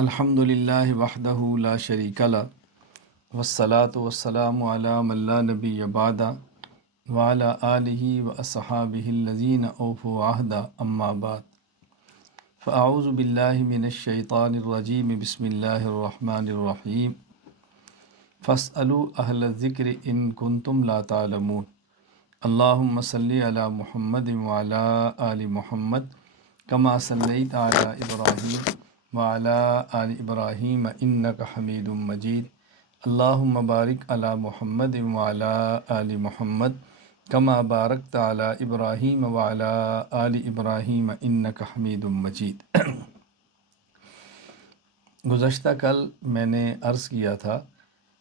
الحمدللہ وحدہ لا شریک لہ والصلاة والسلام علی من لا نبی بعدہ وعلی آلہ واصحابہ الذین اوفوا عہدہ اما بعد فاعوذ باللہ من الشیطان الرجیم بسم اللہ الرحمن الرحیم فاسألوا اہل الذکر ان کنتم لا تعلمون اللہم صلی علی محمد وعلی آل محمد کما صلیت علی ابراہیم وعلى آل ابراہیم انک حمید مجید اللہم بارک علی محمد وعلى آل محمد کما بارکت علی ابراہیم وعلى آل ابراہیم انک حمید مجید۔ گزشتہ کل میں نے عرض کیا تھا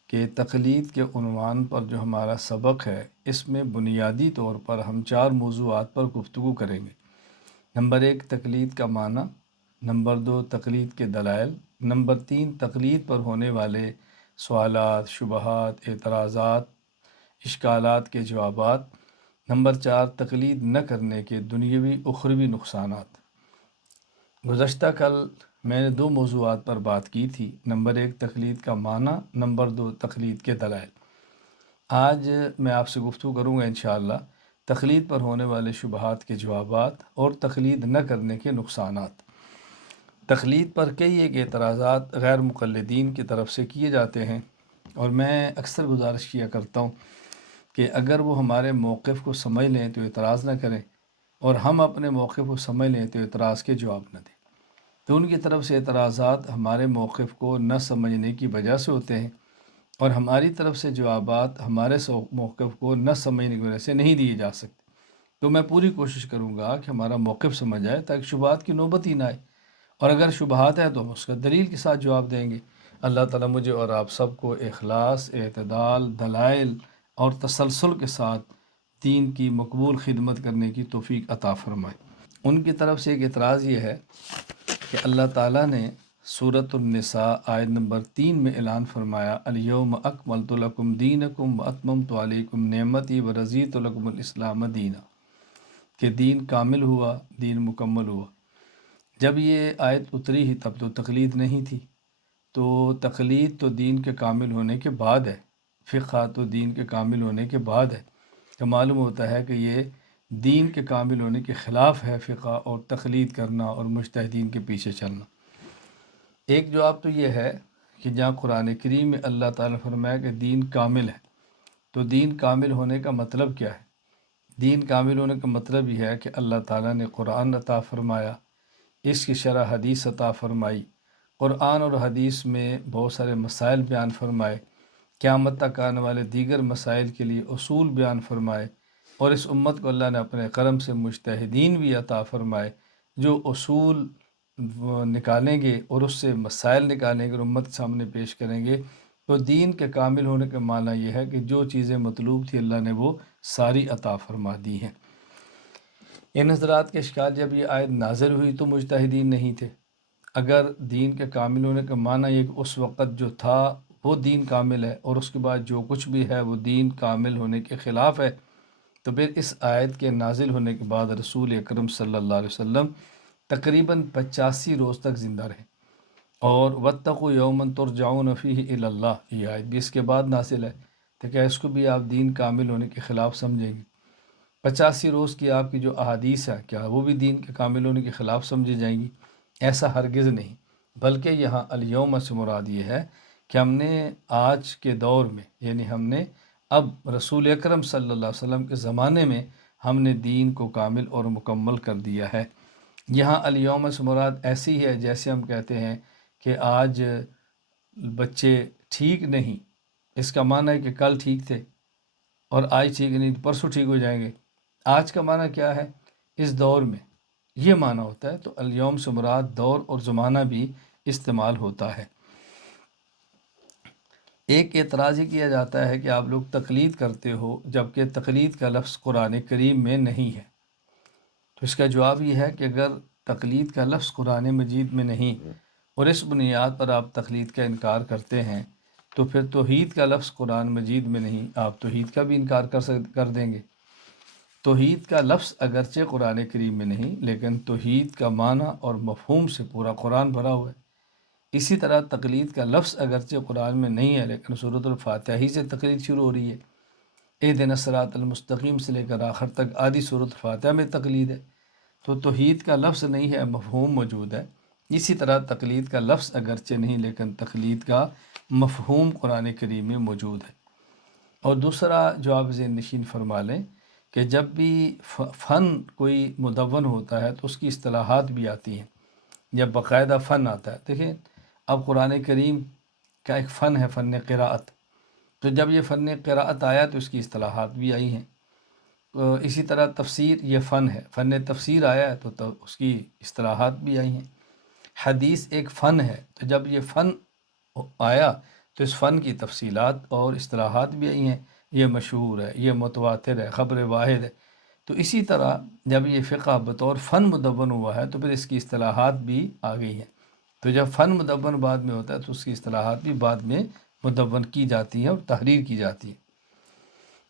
کہ تقلید کے عنوان پر جو ہمارا سبق ہے اس میں بنیادی طور پر ہم 4 موضوعات پر گفتگو کریں گے۔ نمبر 1 تقلید کا معنی، نمبر 2 تقلید کے دلائل، نمبر 3 تقلید پر ہونے والے سوالات، شبہات، اعتراضات، اشکالات کے جوابات، نمبر 4 تقلید نہ کرنے کے دنیاوی اخروی نقصانات۔ گزشتہ کل میں نے 2 موضوعات پر بات کی تھی، نمبر 1 تقلید کا معنی، نمبر 2 تقلید کے دلائل۔ آج میں آپ سے گفتگو کروں گا انشاءاللہ تقلید پر ہونے والے شبہات کے جوابات اور تقلید نہ کرنے کے نقصانات۔ تقلید پر کئی ایک اعتراضات غیر مقلدین کی طرف سے کیے جاتے ہیں، اور میں اکثر گزارش کیا کرتا ہوں کہ اگر وہ ہمارے موقف کو سمجھ لیں تو اعتراض نہ کریں، اور ہم اپنے موقف کو سمجھ لیں تو اعتراض کے جواب نہ دیں۔ تو ان کی طرف سے اعتراضات ہمارے موقف کو نہ سمجھنے کی وجہ سے ہوتے ہیں، اور ہماری طرف سے جوابات ہمارے موقف کو نہ سمجھنے کی وجہ سے نہیں دیے جا سکتے۔ تو میں پوری کوشش کروں گا کہ ہمارا موقف سمجھ آئے تاکہ شبہات کی نوبت ہی نہ آئے، اور اگر شبہات ہیں تو ہم اس کا دلیل کے ساتھ جواب دیں گے۔ اللہ تعالیٰ مجھے اور آپ سب کو اخلاص، اعتدال، دلائل اور تسلسل کے ساتھ دین کی مقبول خدمت کرنے کی توفیق عطا فرمائے۔ ان کی طرف سے ایک اعتراض یہ ہے کہ اللہ تعالیٰ نے سورۃ النساء آیت نمبر 3 میں اعلان فرمایا الیوم اکملت لکم دینکم واتممت علیکم نعمتی ورضیت لکم الاسلام دینا، کہ دین کامل ہوا، دین مکمل ہوا۔ جب یہ آیت اتری ہی تب تو تقلید نہیں تھی، تو تقلید تو دین کے کامل ہونے کے بعد ہے، فقہ تو دین کے کامل ہونے کے بعد ہے۔ تو معلوم ہوتا ہے کہ یہ دین کے کامل ہونے کے خلاف ہے فقہ اور تقلید کرنا اور مجتہدین کے پیچھے چلنا۔ ایک جواب تو یہ ہے کہ جہاں قرآن کریم میں اللہ تعالیٰ نے فرمایا کہ دین کامل ہے، تو دین کامل ہونے کا مطلب کیا ہے؟ دین کامل ہونے کا مطلب یہ ہے کہ اللہ تعالیٰ نے قرآن عطا فرمایا، اس کی شرح حدیث عطا فرمائی، قرآن اور حدیث میں بہت سارے مسائل بیان فرمائے، قیامت تک آنے والے دیگر مسائل کے لیے اصول بیان فرمائے، اور اس امت کو اللہ نے اپنے کرم سے مجتہدین بھی عطا فرمائے جو اصول نکالیں گے اور اس سے مسائل نکالیں گے اور امت کے سامنے پیش کریں گے۔ تو دین کے کامل ہونے کا معنی یہ ہے کہ جو چیزیں مطلوب تھی اللہ نے وہ ساری عطا فرما دی ہیں۔ ان حضرات کے اشکال جب یہ آیت نازل ہوئی تو مجتہدین نہیں تھے۔ اگر دین کے کامل ہونے کا معنی یہ کہ اس وقت جو تھا وہ دین کامل ہے، اور اس کے بعد جو کچھ بھی ہے وہ دین کامل ہونے کے خلاف ہے، تو پھر اس آیت کے نازل ہونے کے بعد رسول اکرم صلی اللہ علیہ وسلم تقریباً 85 روز تک زندہ رہے، اور واتقوا یوما ترجعون فیہ الی اللہ، یہ آیت بھی اس کے بعد نازل ہے، تو کیا اس کو بھی آپ دین کامل ہونے کے خلاف سمجھیں گے؟ 85 روز کی آپ کی جو احادیث ہیں کیا وہ بھی دین کے کامل ہونے کے خلاف سمجھی جائیں گی؟ ایسا ہرگز نہیں، بلکہ یہاں الیوم سے مراد یہ ہے کہ ہم نے آج کے دور میں، یعنی ہم نے اب رسول اکرم صلی اللہ علیہ وسلم کے زمانے میں ہم نے دین کو کامل اور مکمل کر دیا ہے۔ یہاں الیوم سے مراد ایسی ہے جیسے ہم کہتے ہیں کہ آج بچے ٹھیک نہیں، اس کا معنی ہے کہ کل ٹھیک تھے، اور آج ٹھیک نہیں پرسوں ٹھیک ہو جائیں گے۔ آج کا معنی کیا ہے؟ اس دور میں یہ معنی ہوتا ہے، تو الیوم سے مراد دور اور زمانہ بھی استعمال ہوتا ہے۔ ایک اعتراض یہ کیا جاتا ہے کہ آپ لوگ تقلید کرتے ہو جبکہ تقلید کا لفظ قرآن کریم میں نہیں ہے۔ تو اس کا جواب یہ ہے کہ اگر تقلید کا لفظ قرآن مجید میں نہیں اور اس بنیاد پر آپ تقلید کا انکار کرتے ہیں، تو پھر توحید کا لفظ قرآن مجید میں نہیں، آپ توحید کا بھی انکار کر دیں گے۔ توحید کا لفظ اگرچہ قرآن کریم میں نہیں، لیکن توحید کا معنی اور مفہوم سے پورا قرآن بھرا ہوا ہے۔ اسی طرح تقلید کا لفظ اگرچہ قرآن میں نہیں ہے، لیکن سورۃ الفاتحہ ہی سے تقلید شروع ہو رہی ہے۔ اہدنا الصراط المستقیم سے لے کر آخر تک آدھی سورۃ الفاتحہ میں تقلید ہے۔ تو توحید کا لفظ نہیں ہے، مفہوم موجود ہے۔ اسی طرح تقلید کا لفظ اگرچہ نہیں، لیکن تقلید کا مفہوم قرآن کریم میں موجود ہے۔ اور دوسرا جو آپ ذہن نشین فرما لیں کہ جب بھی فن کوئی مدون ہوتا ہے تو اس کی اصطلاحات بھی آتی ہیں، جب باقاعدہ فن آتا ہے۔ دیکھیں اب قرآن کریم کا ایک فن ہے، فن قراءت، تو جب یہ فن قراءت آیا تو اس کی اصطلاحات بھی آئی ہیں۔ اسی طرح تفسیر یہ فن ہے، فن تفسیر آیا ہے تو اس کی اصطلاحات بھی آئی ہیں۔ حدیث ایک فن ہے، تو جب یہ فن آیا تو اس فن کی تفصیلات اور اصطلاحات بھی آئی ہیں، یہ مشہور ہے، یہ متواتر ہے، خبر واحد ہے۔ تو اسی طرح جب یہ فقہ بطور فن مدون ہوا ہے تو پھر اس کی اصطلاحات بھی آ گئی ہیں۔ تو جب فن مدون بعد میں ہوتا ہے تو اس کی اصطلاحات بھی بعد میں مدون کی جاتی ہیں اور تحریر کی جاتی ہے۔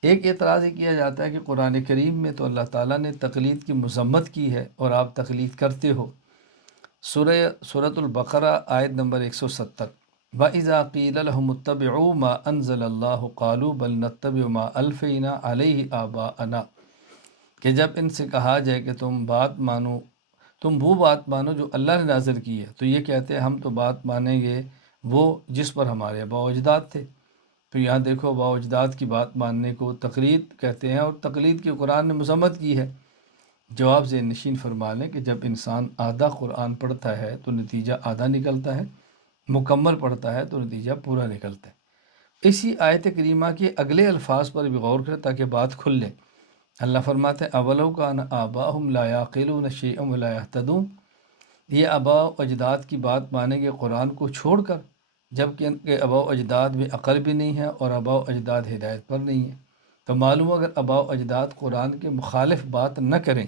ایک اعتراض یہ کیا جاتا ہے کہ قرآن کریم میں تو اللہ تعالیٰ نے تقلید کی مذمت کی ہے اور آپ تقلید کرتے ہو۔ سورۃ البقرہ آیت نمبر 170، وَإِذَا قِيلَ لَهُمُ اتَّبِعُوا مَا أَنزَلَ اللَّهُ قَالُوا بَلْ نَتَّبِعُ مَا أَلْفَيْنَا عَلَيْهِ آبَاءَنَا، کہ جب ان سے کہا جائے کہ تم وہ بات مانو جو اللہ نے نازل کی ہے، تو یہ کہتے ہیں ہم تو بات مانیں گے وہ جس پر ہمارے آباء و اجداد تھے۔ تو یہاں دیکھو آباء و اجداد کی بات ماننے کو تقلید کہتے ہیں، اور تقلید کی قرآن نے مذمت کی ہے۔ جواب ذہن نشین فرما لیں کہ جب انسان آدھا قرآن پڑھتا ہے تو نتیجہ آدھا نکلتا ہے، مکمل پڑھتا ہے تو نتیجہ پورا نکلتا ہے۔ اسی آیت کریمہ کے اگلے الفاظ پر بھی غور کریں تاکہ بات کھل لے۔ اللہ فرماتے ہیں اولو کان آباؤہم لا یعقلون شیئا ولا یہتدون، یہ آباء و اجداد کی بات مانیں گے قرآن کو چھوڑ کر، جبکہ ان کے آباء و اجداد میں عقل بھی نہیں ہے اور آباء و اجداد ہدایت پر نہیں ہے۔ تو معلوم اگر آباء و اجداد قرآن کے مخالف بات نہ کریں،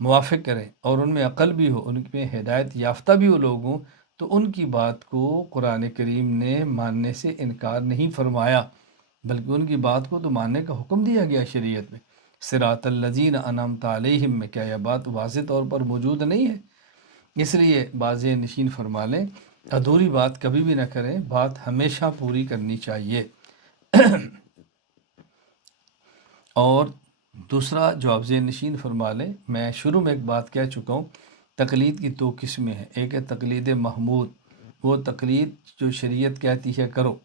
موافق کریں، اور ان میں عقل بھی ہو، ان میں ہدایت یافتہ بھی وہ لوگ ہوں، تو ان کی بات کو قرآن کریم نے ماننے سے انکار نہیں فرمایا، بلکہ ان کی بات کو تو ماننے کا حکم دیا گیا شریعت میں۔ صراط الذین انعمت علیہم میں کیا یہ بات واضح طور پر موجود نہیں ہے؟ اس لیے باز نشین فرما لیں ادھوری بات کبھی بھی نہ کریں، بات ہمیشہ پوری کرنی چاہیے۔ اور دوسرا جو آپ ذہن نشین فرما لیں، میں شروع میں ایک بات کہہ چکا ہوں، تقلید کی دو قسمیں ہیں۔ ایک ہے تقلید محمود، وہ تقلید جو شریعت کہتی ہے کرو۔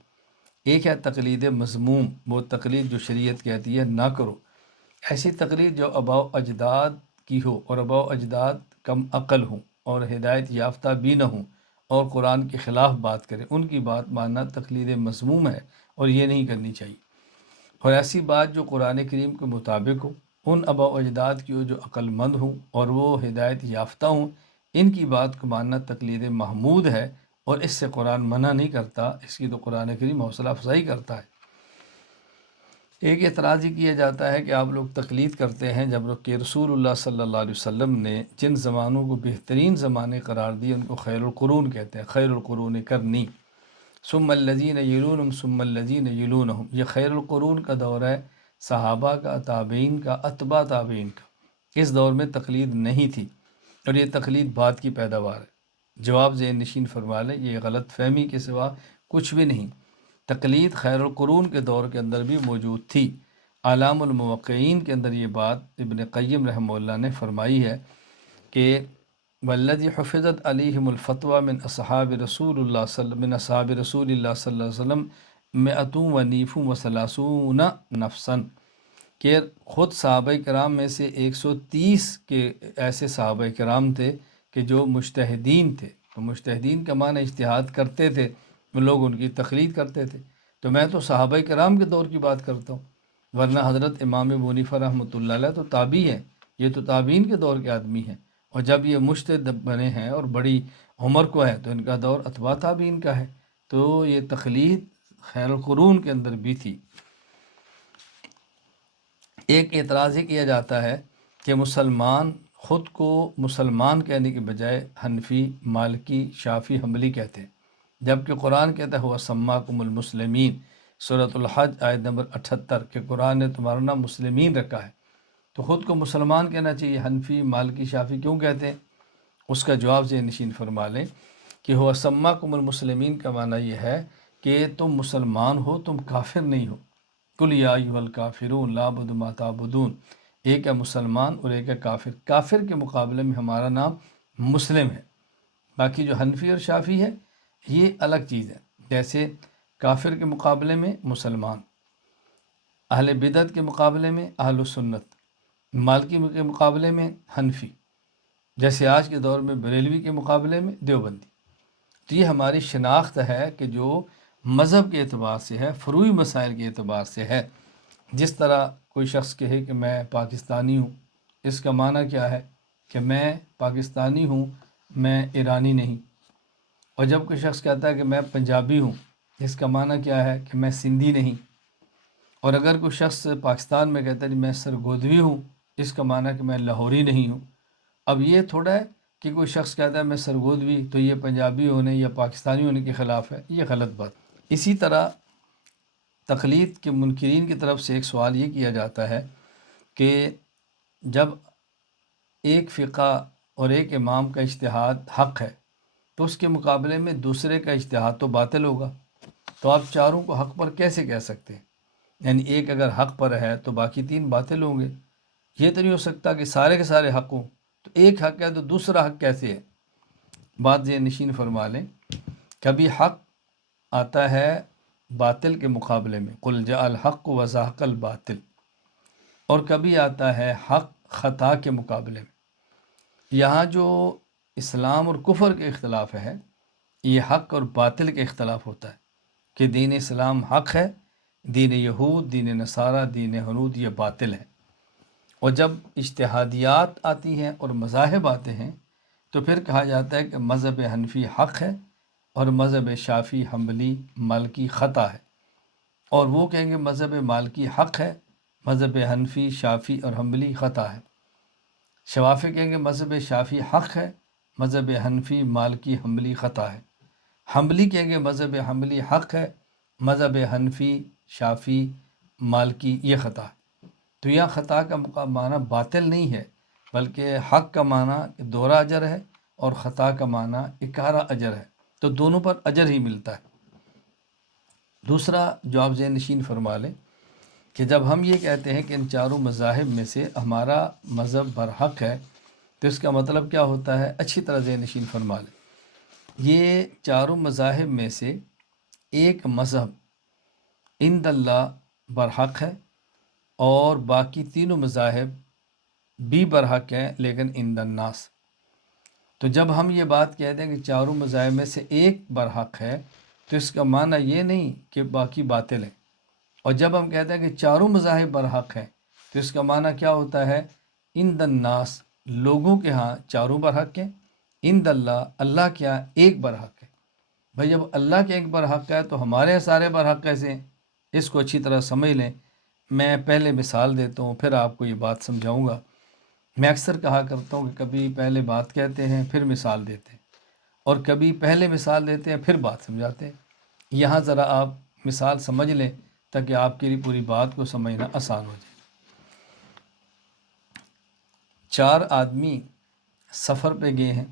ایک ہے تقلید مذموم، وہ تقلید جو شریعت کہتی ہے نہ کرو۔ ایسی تقلید جو آباء و اجداد کی ہو اور آباء و اجداد کم عقل ہوں اور ہدایت یافتہ بھی نہ ہوں اور قرآن کے خلاف بات کریں، ان کی بات ماننا تقلید مذموم ہے اور یہ نہیں کرنی چاہیے۔ اور ایسی بات جو قرآن کریم کے مطابق ہو، ان آباء و اجداد کی ہو جو عقل مند ہوں اور وہ ہدایت یافتہ ہوں، ان کی بات کو ماننا تقلید محمود ہے، اور اس سے قرآن منع نہیں کرتا، اس کی تو قرآن کریم حوصلہ افزائی کرتا ہے۔ ایک اعتراض یہ کیا جاتا ہے کہ آپ لوگ تقلید کرتے ہیں جب کہ رسول اللہ صلی اللہ علیہ وسلم نے جن زمانوں کو بہترین زمانے قرار دیے ان کو خیر القرون کہتے ہیں، خیر القرون کرنی، ثم الذین یلونہم ثم الذین یلونہم، یہ خیر القرون کا دور ہے، صحابہ کا، تابعین کا، اتباع تابعین کا۔ اس دور میں تقلید نہیں تھی اور یہ تقلید بعد کی پیداوار ہے۔ جواب ذہن نشین فرما لیں یہ غلط فہمی کے سوا کچھ بھی نہیں۔ تقلید خیر القرون کے دور کے اندر بھی موجود تھی۔ اعلام الموقعین کے اندر یہ بات ابن قیم رحمہ اللہ نے فرمائی ہے کہ والذی حفظت علیہم الفتویٰ من اصحاب رسول اللہ صلی اللہ علیہ وسلم مئتوں و نیفوں و ثلاثون نفساً، کہ خود صحابہ کرام میں سے 130 کے ایسے صحابہ کرام تھے کہ جو مجتہدین تھے۔ تو مجتہدین کا معنی اجتہاد کرتے تھے، لوگ ان کی تقلید کرتے تھے۔ تو میں تو صحابہ کرام کے دور کی بات کرتا ہوں، ورنہ حضرت امام ابو حنیفہ رحمۃ اللہ علیہ تو تابعی ہیں، یہ تو تابعین کے دور کے آدمی ہیں، اور جب یہ مجتہد بنے ہیں اور بڑی عمر کو ہے تو ان کا دور اتباع تابعین کا ہے۔ تو یہ تقلید خیر القرون کے اندر بھی تھی۔ ایک اعتراض یہ کیا جاتا ہے کہ مسلمان خود کو مسلمان کہنے کے بجائے حنفی، مالکی، شافعی، حنبلی کہتے ہیں، جبکہ قرآن کہتا ہے ہوا سماکم المسلمین، سورۃ الحج آیت نمبر 78، کہ قرآن نے تمہارا نام مسلمین رکھا ہے۔ تو خود کو مسلمان کہنا چاہیے، حنفی، مالکی، شافعی کیوں کہتے ہیں؟ اس کا جواب ذہن نشین فرما لیں کہ ہوا سماکم المسلمین کا معنی یہ ہے کہ تم مسلمان ہو، تم کافر نہیں ہو۔ قل یا ایھا الکافرون لا اعبد ما تعبدون، ایک ہے مسلمان اور ایک ہے کافر۔ کافر کے مقابلے میں ہمارا نام مسلم ہے۔ باقی جو حنفی اور شافی ہے یہ الگ چیز ہے، جیسے کافر کے مقابلے میں مسلمان، اہل بدعت کے مقابلے میں اہل سنت، مالکی کے مقابلے میں حنفی، جیسے آج کے دور میں بریلوی کے مقابلے میں دیوبندی۔ تو یہ ہماری شناخت ہے کہ جو مذہب کے اعتبار سے ہے، فروعی مسائل کے اعتبار سے ہے۔ جس طرح کوئی شخص کہے کہ میں پاکستانی ہوں، اس کا معنی کیا ہے کہ میں پاکستانی ہوں، میں ایرانی نہیں۔ اور جب کوئی شخص کہتا ہے کہ میں پنجابی ہوں، اس کا معنی کیا ہے کہ میں سندھی نہیں۔ اور اگر کوئی شخص پاکستان میں کہتا ہے کہ میں سرگودوی ہوں، اس کا معنی کہ میں لاہوری نہیں ہوں۔ اب یہ تھوڑا ہے کہ کوئی شخص کہتا ہے میں سرگودوی، تو یہ پنجابی ہونے یا پاکستانی ہونے کے خلاف ہے، یہ غلط بات۔ اسی طرح تقلید کے منکرین کی طرف سے ایک سوال یہ کیا جاتا ہے کہ جب ایک فقہ اور ایک امام کا اجتہاد حق ہے تو اس کے مقابلے میں دوسرے کا اجتہاد تو باطل ہوگا، تو آپ چاروں کو حق پر کیسے کہہ سکتے ہیں؟ یعنی ایک اگر حق پر ہے تو باقی تین باطل ہوں گے۔ یہ تو نہیں ہو سکتا کہ سارے کے سارے حق ہوں، تو ایک حق ہے تو دوسرا حق کیسے ہے؟ بات ذہن نشین فرما لیں، کبھی حق آتا ہے باطل کے مقابلے میں، قل جاء الحق وزهق الباطل، اور کبھی آتا ہے حق خطا کے مقابلے میں۔ یہاں جو اسلام اور کفر کے اختلاف ہے، یہ حق اور باطل کے اختلاف ہوتا ہے کہ دین اسلام حق ہے، دین یہود، دین نصارہ، دین ہنود یہ باطل ہے۔ اور جب اجتہادیات آتی ہیں اور مذاہب آتے ہیں تو پھر کہا جاتا ہے کہ مذہب حنفی حق ہے اور مذہب شافعی حنبلی مالکی خطا ہے، اور وہ کہیں گے مذہب مالکی حق ہے، مذہب حنفی شافعی اور حنبلی خطا ہے۔ شوافی کہیں گے مذہب شافعی حق ہے، مذہب حنفی مالکی حنبلی خطا ہے۔ حنبلی کہیں گے مذہب حنبلی حق ہے، مذہب حنفی شافعی مالکی یہ خطا ہے۔ تو یہاں خطا کا معنی باطل نہیں ہے، بلکہ حق کا معنی دوہرا اجر ہے اور خطا کا معنی اکارہ اجر ہے، تو دونوں پر اجر ہی ملتا ہے۔ دوسرا جو آپ ذہن نشین فرما لیں کہ جب ہم یہ کہتے ہیں کہ ان چاروں مذاہب میں سے ہمارا مذہب برحق ہے، تو اس کا مطلب کیا ہوتا ہے؟ اچھی طرح ذہن نشین فرما لیں، یہ چاروں مذاہب میں سے ایک مذہب عند اللہ برحق ہے اور باقی تینوں مذاہب بھی برحق ہیں لیکن عند الناس۔ تو جب ہم یہ بات کہتے ہیں کہ چاروں مذاہب میں سے ایک برحق ہے تو اس کا معنی یہ نہیں کہ باقی باطل ہیں۔ اور جب ہم کہتے ہیں کہ چاروں مذاہب برحق ہیں تو اس کا معنی کیا ہوتا ہے؟ عند الناس، لوگوں کے ہاں چاروں برحق ہیں، عند اللہ، اللہ کے ہاں ایک برحق ہے۔ بھائی جب اللہ کے ایک برحق ہے تو ہمارے سارے برحق کیسے ہیں؟ اس کو اچھی طرح سمجھ لیں۔ میں پہلے مثال دیتا ہوں، پھر آپ کو یہ بات سمجھاؤں گا۔ میں اکثر کہا کرتا ہوں کہ کبھی پہلے بات کہتے ہیں پھر مثال دیتے ہیں، اور کبھی پہلے مثال دیتے ہیں پھر بات سمجھاتے ہیں۔ یہاں ذرا آپ مثال سمجھ لیں تاکہ آپ کے لیے پوری بات کو سمجھنا آسان ہو جائے۔ 4 آدمی سفر پہ گئے ہیں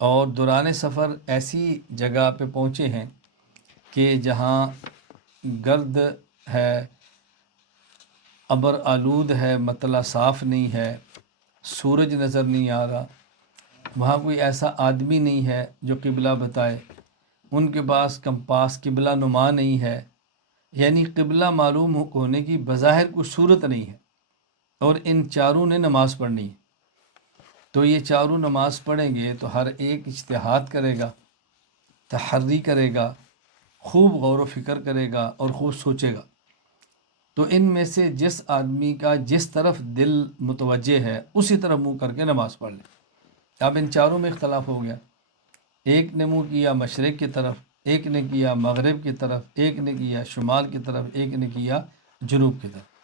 اور دوران سفر ایسی جگہ پہ پہنچے ہیں کہ جہاں گرد ہے، ابر آلود ہے، مطلع صاف نہیں ہے، سورج نظر نہیں آ رہا، وہاں کوئی ایسا آدمی نہیں ہے جو قبلہ بتائے، ان کے پاس کمپاس قبلہ نما نہیں ہے، یعنی قبلہ معلوم ہونے کی بظاہر کوئی صورت نہیں ہے، اور ان چاروں نے نماز پڑھنی ہے۔ تو یہ چاروں نماز پڑھیں گے تو ہر ایک اجتہاد کرے گا، تحری کرے گا، خوب غور و فکر کرے گا اور خوب سوچے گا۔ تو ان میں سے جس آدمی کا جس طرف دل متوجہ ہے اسی طرف منہ کر کے نماز پڑھ لے۔ اب ان چاروں میں اختلاف ہو گیا، ایک نے منہ کیا مشرق کی طرف، ایک نے کیا مغرب کی طرف، ایک نے کیا شمال کی طرف، ایک نے کیا جنوب کی طرف۔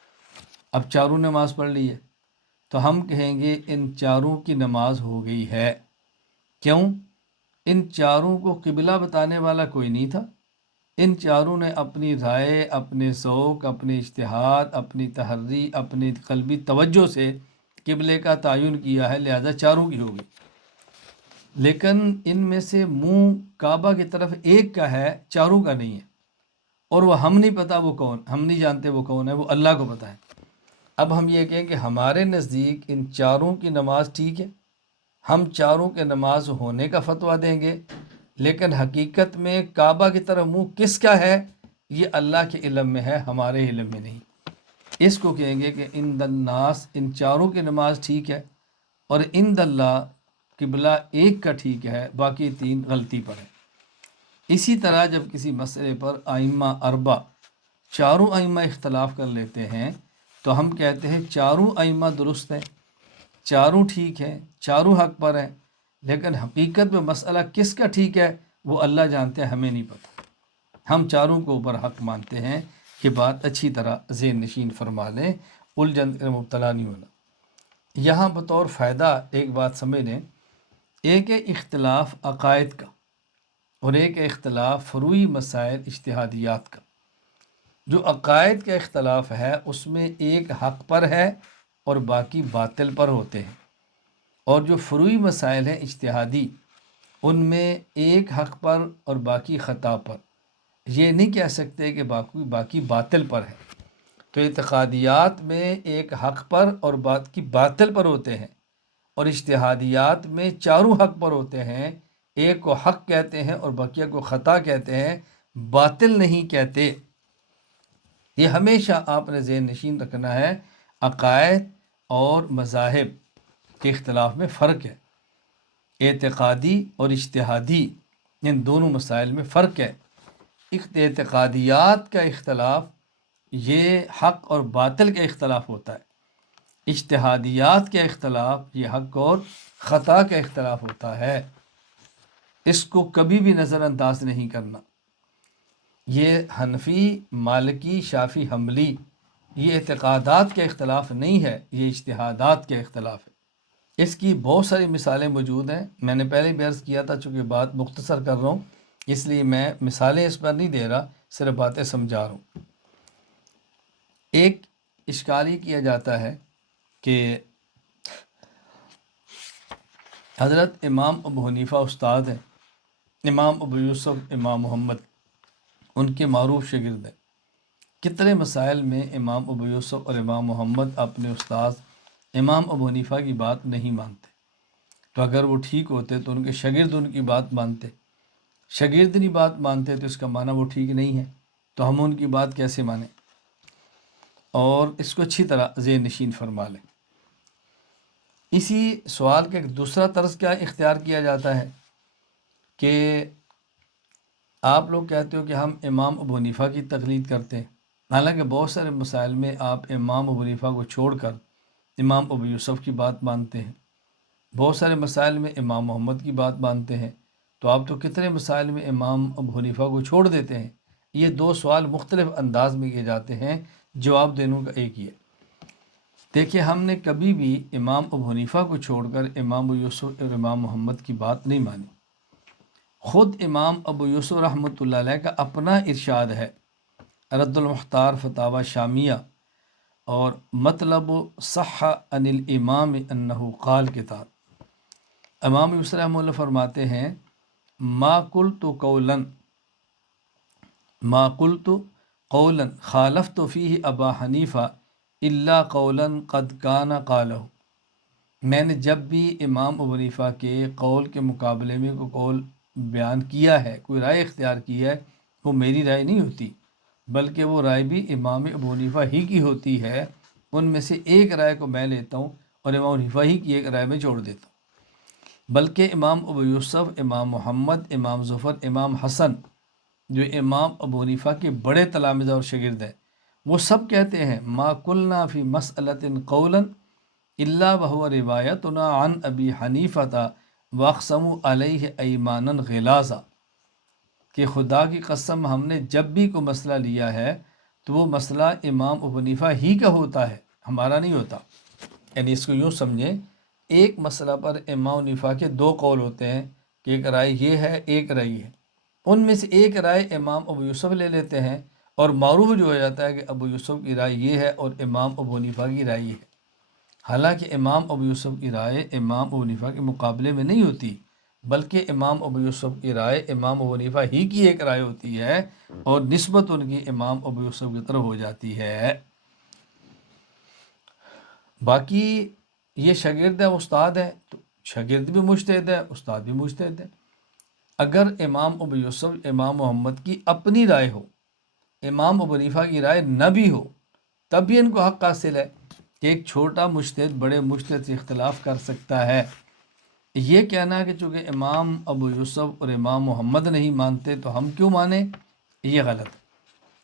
اب چاروں نماز پڑھ لی ہے تو ہم کہیں گے ان چاروں کی نماز ہو گئی ہے۔ کیوں؟ ان چاروں کو قبلہ بتانے والا کوئی نہیں تھا، ان چاروں نے اپنی رائے، اپنے ذوق، اپنے اجتہاد، اپنی تحری، اپنی قلبی توجہ سے قبلے کا تعین کیا ہے، لہذا چاروں کی ہوگی۔ لیکن ان میں سے منہ کعبہ کی طرف ایک کا ہے، چاروں کا نہیں ہے، اور وہ ہم نہیں پتہ وہ کون، ہم نہیں جانتے وہ کون ہے، وہ اللہ کو پتہ ہے۔ اب ہم یہ کہیں کہ ہمارے نزدیک ان چاروں کی نماز ٹھیک ہے، ہم چاروں کے نماز ہونے کا فتویٰ دیں گے، لیکن حقیقت میں کعبہ کی طرف منہ کس کا ہے یہ اللہ کے علم میں ہے، ہمارے علم میں نہیں۔ اس کو کہیں گے کہ ان الناس، ان چاروں کی نماز ٹھیک ہے، اور ان اللہ قبلہ ایک کا ٹھیک ہے، باقی تین غلطی پر ہے۔ اسی طرح جب کسی مسئلے پر ائمہ اربع، چاروں ائمہ اختلاف کر لیتے ہیں تو ہم کہتے ہیں چاروں ائمہ درست ہیں، چاروں ٹھیک ہیں، چاروں حق پر ہیں، لیکن حقیقت میں مسئلہ کس کا ٹھیک ہے وہ اللہ جانتے ہیں، ہمیں نہیں پتہ۔ ہم چاروں کو اوپر حق مانتے ہیں کہ بات اچھی طرح ذہن نشین فرما لیں، الجھن میں مبتلا نہیں ہونا۔ یہاں بطور فائدہ ایک بات سمجھ لیں، ایک ہے اختلاف عقائد کا، اور ایک ہے اختلاف فروعی مسائل اجتہادیات کا۔ جو عقائد کا اختلاف ہے اس میں ایک حق پر ہے اور باقی باطل پر ہوتے ہیں، اور جو فروعی مسائل ہیں اجتہادی، ان میں ایک حق پر اور باقی خطا پر، یہ نہیں کہہ سکتے کہ باقی باطل پر ہے۔ تو اعتقادیات میں ایک حق پر اور باقی باطل پر ہوتے ہیں، اور اجتہادیات میں چاروں حق پر ہوتے ہیں، ایک کو حق کہتے ہیں اور بقیہ کو خطا کہتے ہیں، باطل نہیں کہتے۔ یہ ہمیشہ آپ نے ذہن نشین رکھنا ہے، عقائد اور مذاہب کے اختلاف میں فرق ہے، اعتقادی اور اجتہادی ان دونوں مسائل میں فرق ہے۔ اعتقادیات کا اختلاف یہ حق اور باطل کا اختلاف ہوتا ہے، اجتہادیات کے اختلاف یہ حق اور خطا کا اختلاف ہوتا ہے۔ اس کو کبھی بھی نظر انداز نہیں کرنا۔ یہ حنفی، مالکی، شافعی، حنبلی، یہ اعتقادات کے اختلاف نہیں ہے، یہ اجتہادات کے اختلاف ہے۔ اس کی بہت ساری مثالیں موجود ہیں، میں نے پہلے بھی عرض کیا تھا، چونکہ بات مختصر کر رہا ہوں اس لیے میں مثالیں اس پر نہیں دے رہا، صرف باتیں سمجھا رہا ہوں۔ ایک اشکال یہ کیا جاتا ہے کہ حضرت امام ابو حنیفہ استاد ہیں، امام ابو یوسف، امام محمد ان کے معروف شاگرد ہیں۔ کتنے مسائل میں امام ابو یوسف اور امام محمد اپنے استاد امام ابو حنیفہ کی بات نہیں مانتے، تو اگر وہ ٹھیک ہوتے تو ان کے شاگرد ان کی بات مانتے، شاگرد نہیں بات مانتے تو اس کا معنی وہ ٹھیک نہیں ہے، تو ہم ان کی بات کیسے مانیں؟ اور اس کو اچھی طرح ذہن نشین فرما لیں۔ اسی سوال کا ایک دوسرا طرز کیا اختیار کیا جاتا ہے کہ آپ لوگ کہتے ہو کہ ہم امام ابو حنیفہ کی تقلید کرتے ہیں، حالانکہ بہت سارے مسائل میں آپ امام ابو حنیفہ کو چھوڑ کر امام ابو یوسف کی بات مانتے ہیں، بہت سارے مسائل میں امام محمد کی بات مانتے ہیں، تو آپ تو کتنے مسائل میں امام ابو حنیفہ کو چھوڑ دیتے ہیں؟ یہ دو سوال مختلف انداز میں کیے جاتے ہیں، جواب دینے کا ایک ہی ہے۔ دیکھیے، ہم نے کبھی بھی امام ابو حنیفہ کو چھوڑ کر امام ابو یوسف اور امام محمد کی بات نہیں مانی۔ خود امام ابو یوسف رحمۃ اللہ علیہ کا اپنا ارشاد ہے، رد المختار فتاوی شامیہ اور مطلب صح عن الامام انہ قال کتاب، امام یوسف رحمۃ اللہ فرماتے ہیں، ما قلت قولا خالفت فیہ ابا حنیفہ الا قولا قد کان قالہ، میں نے جب بھی امام ابو حنیفہ کے قول کے مقابلے میں کوئی قول بیان کیا ہے، کوئی رائے اختیار کی ہے، وہ میری رائے نہیں ہوتی، بلکہ وہ رائے بھی امام ابو حنیفہ ہی کی ہوتی ہے۔ ان میں سے ایک رائے کو میں لیتا ہوں اور امام حنیفہ ہی کی ایک رائے میں چھوڑ دیتا ہوں۔ بلکہ امام ابو یوسف، امام محمد، امام ظفر، امام حسن، جو امام ابو حنیفہ کے بڑے تلامذہ اور شاگرد ہیں، وہ سب کہتے ہیں، ما قلنا فی مسئلۃ قولا الا وهو روایتنا عن ابی حنیفہ واقسموا علیہ ایمانا غلاظا، کہ خدا کی قسم ہم نے جب بھی کوئی مسئلہ لیا ہے تو وہ مسئلہ امام ابو حنیفہ ہی کا ہوتا ہے، ہمارا نہیں ہوتا۔ یعنی اس کو یوں سمجھیں، ایک مسئلہ پر امام حنیفہ کے دو قول ہوتے ہیں کہ ایک رائے یہ ہے، ایک رائے یہ ہے، ان میں سے ایک رائے امام ابو یوسف لے لیتے ہیں، اور معروف جو ہو جاتا ہے کہ ابو یوسف کی رائے یہ ہے اور امام ابو حنیفہ کی رائے یہ ہے، حالانکہ امام ابو یوسف کی رائے امام ابو حنیفہ کے مقابلے میں نہیں ہوتی، بلکہ امام ابو یوسف کی رائے امام ابو حنیفہ ہی کی ایک رائے ہوتی ہے اور نسبت ان کی امام ابو یوسف کی طرف ہو جاتی ہے۔ باقی یہ شاگرد ہے استاد ہے، تو شاگرد بھی مجتہد ہے، استاد بھی مجتہد ہے۔ اگر امام ابو یوسف امام محمد کی اپنی رائے ہو، امام ابو حنیفہ کی رائے نہ بھی ہو، تب بھی ان کو حق حاصل ہے کہ ایک چھوٹا مجتہد بڑے مجتہد سے اختلاف کر سکتا ہے۔ یہ کہنا ہے کہ چونکہ امام ابو یوسف اور امام محمد نہیں مانتے تو ہم کیوں مانیں، یہ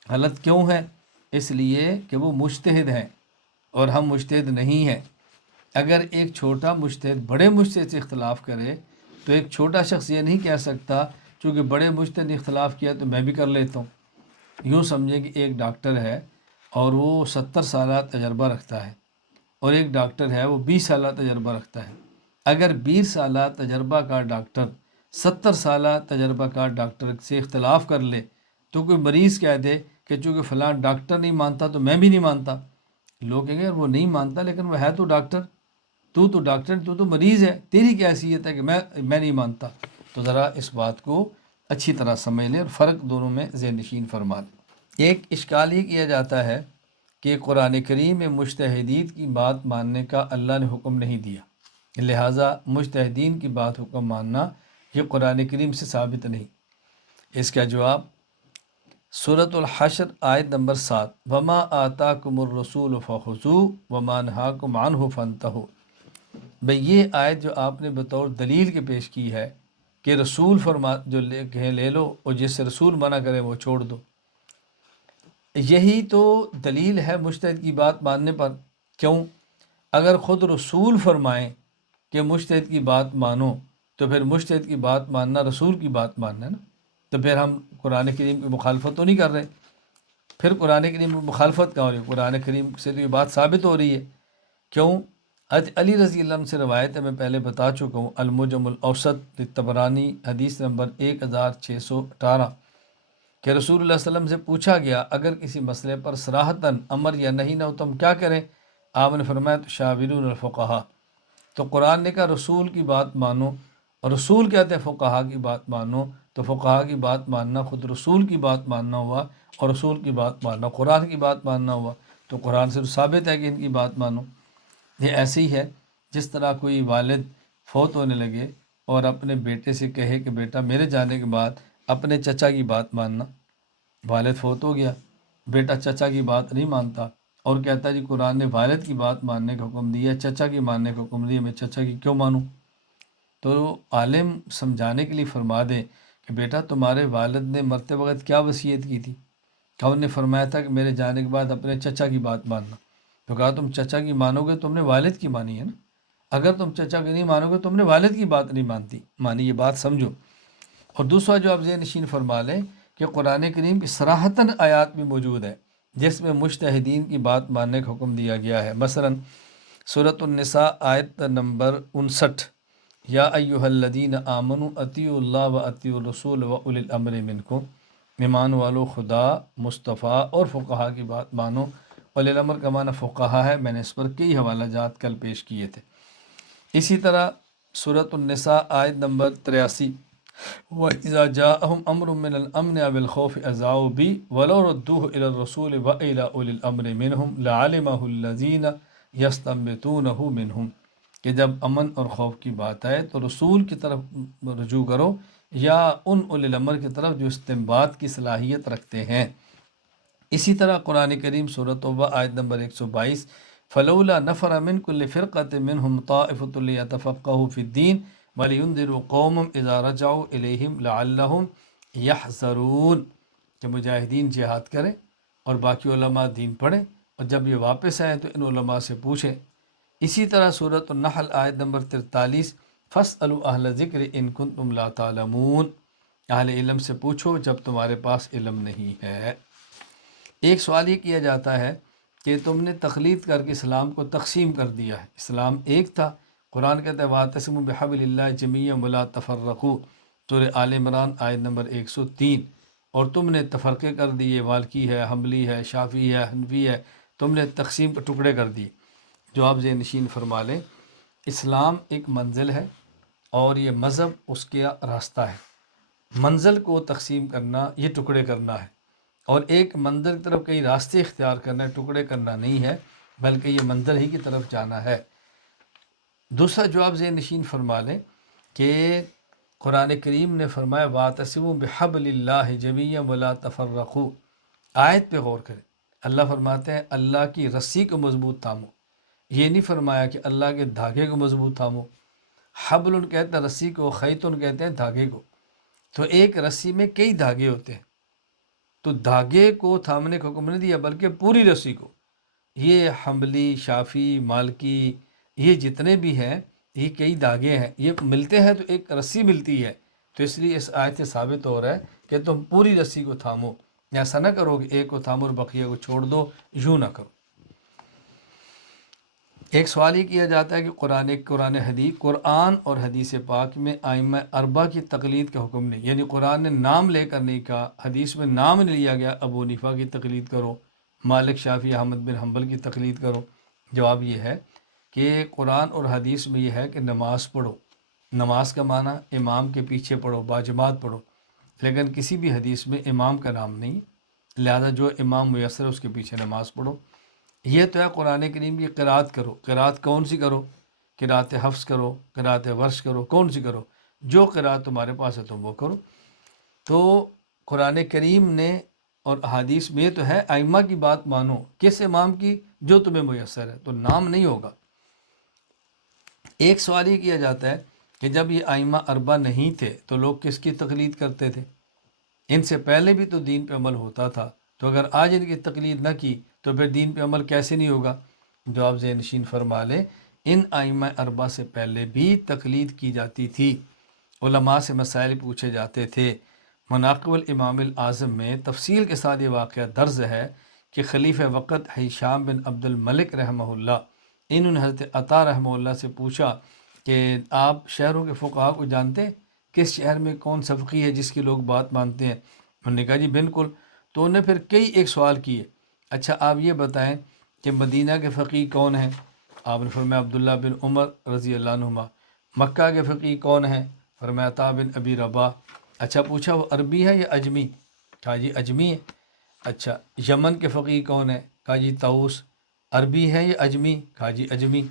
غلط کیوں ہے؟ اس لیے کہ وہ مجتہد ہیں اور ہم مجتہد نہیں ہیں۔ اگر ایک چھوٹا مجتہد بڑے مجتہد سے اختلاف کرے تو ایک چھوٹا شخص یہ نہیں کہہ سکتا چونکہ بڑے مجتہد نے اختلاف کیا تو میں بھی کر لیتا ہوں۔ یوں سمجھے کہ ایک ڈاکٹر ہے اور وہ 70 سالہ تجربہ رکھتا ہے، اور ایک ڈاکٹر ہے وہ 20 سالہ تجربہ رکھتا ہے۔ اگر 20 سالہ تجربہ کا ڈاکٹر 70 سالہ تجربہ کار ڈاکٹر سے اختلاف کر لے تو کوئی مریض کہہ دے کہ چونکہ فلاں ڈاکٹر نہیں مانتا تو میں بھی نہیں مانتا، لوگ کہیں گے وہ نہیں مانتا لیکن وہ ہے تو ڈاکٹر، تو ڈاکٹر، تو مریض ہے، تیری کیا حیثیت ہے کہ میں نہیں مانتا؟ تو ذرا اس بات کو اچھی طرح سمجھ لیں اور فرق دونوں میں ذہن نشین فرما لیں۔ ایک اشکال یہ کیا جاتا ہے کہ قرآن کریم میں مجتہدین کی بات ماننے کا اللہ نے حکم نہیں دیا، لہٰذا مجتہدین کی بات حکم ماننا یہ قرآن کریم سے ثابت نہیں۔ اس کا جواب سورۃ الحشر آیت نمبر 7، وما آتاکم الرسول فخذوہ وما نہاکم عنہ فانتہوا۔ بھئی یہ آیت جو آپ نے بطور دلیل کے پیش کی ہے کہ رسول جو لے لو اور جس سے رسول منع کرے وہ چھوڑ دو، یہی تو دلیل ہے مجتہد کی بات ماننے پر۔ کیوں؟ اگر خود رسول فرمائیں کہ مجتہد کی بات مانو تو پھر مجتہد کی بات ماننا رسول کی بات ماننا ہے نا، تو پھر ہم قرآن کریم کی مخالفت تو نہیں کر رہے، پھر قرآن کریم کی مخالفت کہاں ہو رہی ہے؟ قرآن کریم سے تو یہ بات ثابت ہو رہی ہے۔ کیوں؟ حضرت علی رضی اللہ عنہ سے روایت ہے، میں پہلے بتا چکا ہوں، المجم الاوسط طبرانی حدیث نمبر 1618، کہ رسول اللہ صلی اللہ علیہ وسلم سے پوچھا گیا اگر کسی مسئلے پر صراحتاً امر یا نہیں نہ ہو تو ہم کیا کریں؟ آپ نے فرمایا تو شاورون الفقہا، تو قرآن نے کہا رسول کی بات مانو، اور رسول کہتے ہیں فقہا کی بات مانو، تو فقہا کی بات ماننا خود رسول کی بات ماننا ہوا، اور رسول کی بات ماننا قرآن کی بات ماننا ہوا، تو قرآن سے تو ثابت ہے کہ ان کی بات مانو۔ یہ ایسے ہی ہے جس طرح کوئی والد فوت ہونے لگے اور اپنے بیٹے سے کہے کہ بیٹا میرے جانے کے بعد اپنے چچا کی بات ماننا۔ والد فوت ہو گیا، بیٹا چچا کی بات نہیں مانتا اور کہتا ہے جی قرآن نے والد کی بات ماننے کا حکم دیا، چچا کی ماننے کا حکم دیا، میں چچا کی کیوں مانوں؟ تو عالم سمجھانے کے لیے فرما دے کہ بیٹا تمہارے والد نے مرتے وقت کیا وصیت کی تھی؟ کہ انہوں نے فرمایا تھا کہ میرے جانے کے بعد اپنے چچا کی بات ماننا، تو کہا تم چچا کی مانو گے تم نے والد کی مانی ہے نا، اگر تم چچا کی نہیں مانو گے تم نے والد کی بات نہیں مانی، یہ بات سمجھو۔ اور دوسرا جو آپ ذہن نشین فرما لیں کہ قرآن کریم کی صراحتاً آیات بھی موجود ہے جس میں مجتہدین کی بات ماننے کا حکم دیا گیا ہے۔ مثلا سورۃ النساء آیت نمبر 59، یا ایہا الذین آمنوا اطیعوا اللہ و اطیعوا الرسول و اولی الامر منکم، ایمان والو خدا، مصطفیٰ اور فقہا کی بات مانو۔ اولی الامر کا معنی فقہا ہے، میں نے اس پر کئی حوالہ جات کل پیش کیے تھے۔ اسی طرح سورۃ النساء آیت نمبر 83، وَإِذَا جَاءَهُمْ أَمْرٌ مِّنَ الْأَمْنِ أَوِ الْخَوْفِ أَذَاعُوا بِهِ وَلَوْ رَدُّوهُ إِلَى الرَّسُولِ وَإِلَى أُولِي الْأَمْرِ مِنْهُمْ لَعَلِمَهُ الَّذِينَ يَسْتَنبِطُونَهُ مِنْهُمْ، کہ جب امن اور خوف کی بات آئے تو رسول کی طرف رجوع کرو یا ان اولی الامر کی طرف جو استنباط کی صلاحیت رکھتے ہیں۔ اسی طرح قرآن کریم سورۃ توبہ آیت نمبر 122، فلولا نفر من كل فرقة منهم طائفة ليتفقهوا في الدين وَلِيُنذِرُوا قَوْمًا إِذَا رَجَعُوا إِلَيْهِمْ لَعَلَّهُمْ يَحْذَرُونَ، کہ مجاہدین جہاد کریں اور باقی علماء دین پڑھیں اور جب یہ واپس آئیں تو ان علماء سے پوچھیں۔ اسی طرح سورۃ النحل آیت نمبر 43، فَاسْأَلُوا أَهْلَ الذِّكْرِ إِن كُنتُمْ لَا تَعْلَمُونَ، اہل علم سے پوچھو جب تمہارے پاس علم نہیں ہے۔ ایک سوال یہ کیا جاتا ہے کہ تم نے تقلید کر کے اسلام کو تقسیم کر دیا ہے، اسلام ایک تھا، قرآن کہتا ہے وَاعْتَصِمُوا بِحَبْلِ اللَّهِ جَمِيعًا وَلَا تَفَرَّقُوا، سورہ آل عمران آیت نمبر 103، اور تم نے تفرقے کر دیے، مالکی ہے، حنبلی ہے، شافعی ہے، حنفی ہے، تم نے تقسیم کے ٹکڑے کر دیے۔ جو آپ ذہن نشین فرما لیں، اسلام ایک منزل ہے اور یہ مذہب اس کا راستہ ہے۔ منزل کو تقسیم کرنا، یہ ٹکڑے کرنا ہے، اور ایک منزل کی طرف کئی راستے اختیار کرنا ہے، ٹکڑے کرنا نہیں ہے، بلکہ یہ منزل ہی کی طرف جانا ہے۔ دوسرا جواب ذہن نشین فرما لیں کہ قرآن کریم نے فرمایا وَاعْتَصِمُوا بِحَبْلِ اللَّهِ جَمِيعًا وَلَا تَفَرَّقُوا۔ آیت پہ غور کریں، اللہ فرماتے ہیں اللہ کی رسی کو مضبوط تھامو، یہ نہیں فرمایا کہ اللہ کے دھاگے کو مضبوط تھامو۔ حبل کہتے ہیں رسی کو، خیتن کہتے ہیں دھاگے کو، تو ایک رسی میں کئی دھاگے ہوتے ہیں، تو دھاگے کو تھامنے کا حکم نہیں دیا بلکہ پوری رسی کو۔ یہ حنبلی، شافی، مالکی، یہ جتنے بھی ہیں یہ کئی دھاگے ہیں، یہ ملتے ہیں تو ایک رسی ملتی ہے، تو اس لیے اس آیت سے ثابت ہو رہا ہے کہ تم پوری رسی کو تھامو، ایسا نہ کرو کہ ایک کو تھامو اور بقیہ کو چھوڑ دو، یوں نہ کرو۔ ایک سوال یہ کیا جاتا ہے کہ قرآن اور حدیث پاک میں ائمہ اربعہ کی تقلید کا حکم نہیں، یعنی قرآن نے نام لے کر نہیں کہا، حدیث میں نام نہیں لیا گیا ابو حنیفہ کی تقلید کرو، مالک، شافعی، احمد بن حنبل کی تقلید کرو۔ جواب یہ ہے کہ قرآن اور حدیث میں یہ ہے کہ نماز پڑھو، نماز کا معنی امام کے پیچھے پڑھو، باجماعت پڑھو، لیکن کسی بھی حدیث میں امام کا نام نہیں، لہذا جو امام میسر ہے اس کے پیچھے نماز پڑھو۔ یہ تو ہے قرآن کریم کی قرأت کرو، قرأت کون سی کرو؟ قرأت حفظ کرو، قرأت ورش کرو، کون سی کرو؟ جو قرأت تمہارے پاس ہے تم وہ کرو۔ تو قرآن کریم نے اور احادیث میں یہ تو ہے ائمہ کی بات مانو، کس امام کی؟ جو تمہیں میسر ہے، تو نام نہیں ہوگا۔ ایک سوال یہ کیا جاتا ہے کہ جب یہ ائمہ اربعہ نہیں تھے تو لوگ کس کی تقلید کرتے تھے؟ ان سے پہلے بھی تو دین پہ عمل ہوتا تھا، تو اگر آج ان کی تقلید نہ کی تو پھر دین پہ عمل کیسے نہیں ہوگا؟ جواب ذہن نشین فرما لے، ان ائمہ اربعہ سے پہلے بھی تقلید کی جاتی تھی، علماء سے مسائل پوچھے جاتے تھے۔ مناقب الامام الاعظم میں تفصیل کے ساتھ یہ واقعہ درج ہے کہ خلیفہ وقت ہشام بن عبد الملک رحمہ اللہ، انہوں نے حضرت عطا رحمہ اللہ سے پوچھا کہ آپ شہروں کے فقہاء کو جانتے ہیں؟ کس شہر میں کون سا فقیہ ہے جس کی لوگ بات مانتے ہیں؟ انہوں نے کہا جی بالکل۔ تو انہوں نے پھر کئی ایک سوال کیے، اچھا آپ یہ بتائیں کہ مدینہ کے فقیہ کون ہیں؟ آپ نے فرمایا عبداللہ بن عمر رضی اللہ عنہما۔ مکہ کے فقیہ کون ہیں؟ فرمایا عطا بن ابی رباح۔ اچھا پوچھا وہ عربی ہے یا اجمی؟ کہا جی اجمی ہے۔ اچھا یمن کے فقیہ کون ہیں؟ کہا جی طاؤس۔ عربی ہے یا اجمی؟ کہا جی اجمی۔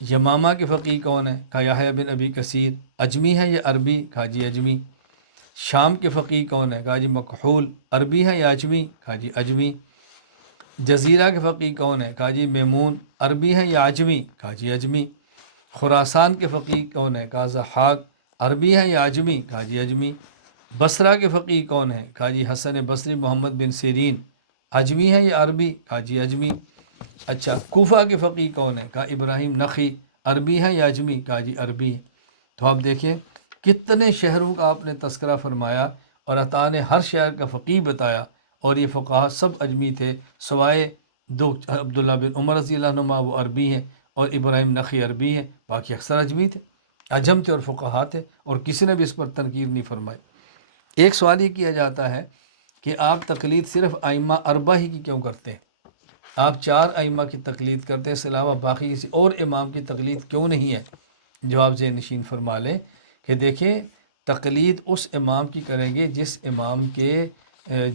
یمامہ کے فقیہ کون ہیں؟ کہا یحییٰ بن ابی کثیر۔ اجمی ہے یا عربی؟ کہا جی اجمی۔ شام کے فقیہ کون ہیں؟ کہا جی مکحول۔ عربی ہے یا اجمی؟ کہا جی اجمی۔ جزیرہ کے فقیہ کون ہیں؟ کہا جی میمون۔ عربی ہے یا اجمی؟ کہا جی اجمی۔ خراسان کے فقیہ کون ہیں؟ کہا ضحاک۔ عربی ہے یا اجمی؟ کہا جی اجمی۔ بصرہ کے فقیہ کون ہیں؟ کہا جی حسن بصری محمد بن سیرین۔ اجمی ہے یا عربی؟ کہا جی اجمی۔ اچھا کوفہ کے فقیہ کون ہیں؟ کہا ابراہیم نخعی۔ عربی ہے یا اجمی؟ کہا جی عربی ہے۔ تو آپ دیکھیں کتنے شہروں کا آپ نے تذکرہ فرمایا، اور عطا نے ہر شہر کا فقیہ بتایا، اور یہ فقہاء سب اجمی تھے، سوائے دو، عبداللہ بن عمر رضی اللہ عنہما وہ عربی ہیں، اور ابراہیم نخعی عربی ہیں، باقی اکثر اجمی تھے، عجم تھے اور فقہاء تھے، اور کسی نے بھی اس پر تنقید نہیں فرمائی۔ ایک سوال یہ کیا جاتا ہے کہ آپ تقلید صرف ائمہ اربعہ ہی کی کیوں کرتے ہیں؟ آپ 4 ائمہ کی تقلید کرتے ہیں، اس کے علاوہ باقی کسی اور امام کی تقلید کیوں نہیں ہے؟ جواب ذہن نشین فرما لیں کہ دیکھیں تقلید اس امام کی کریں گے جس امام کے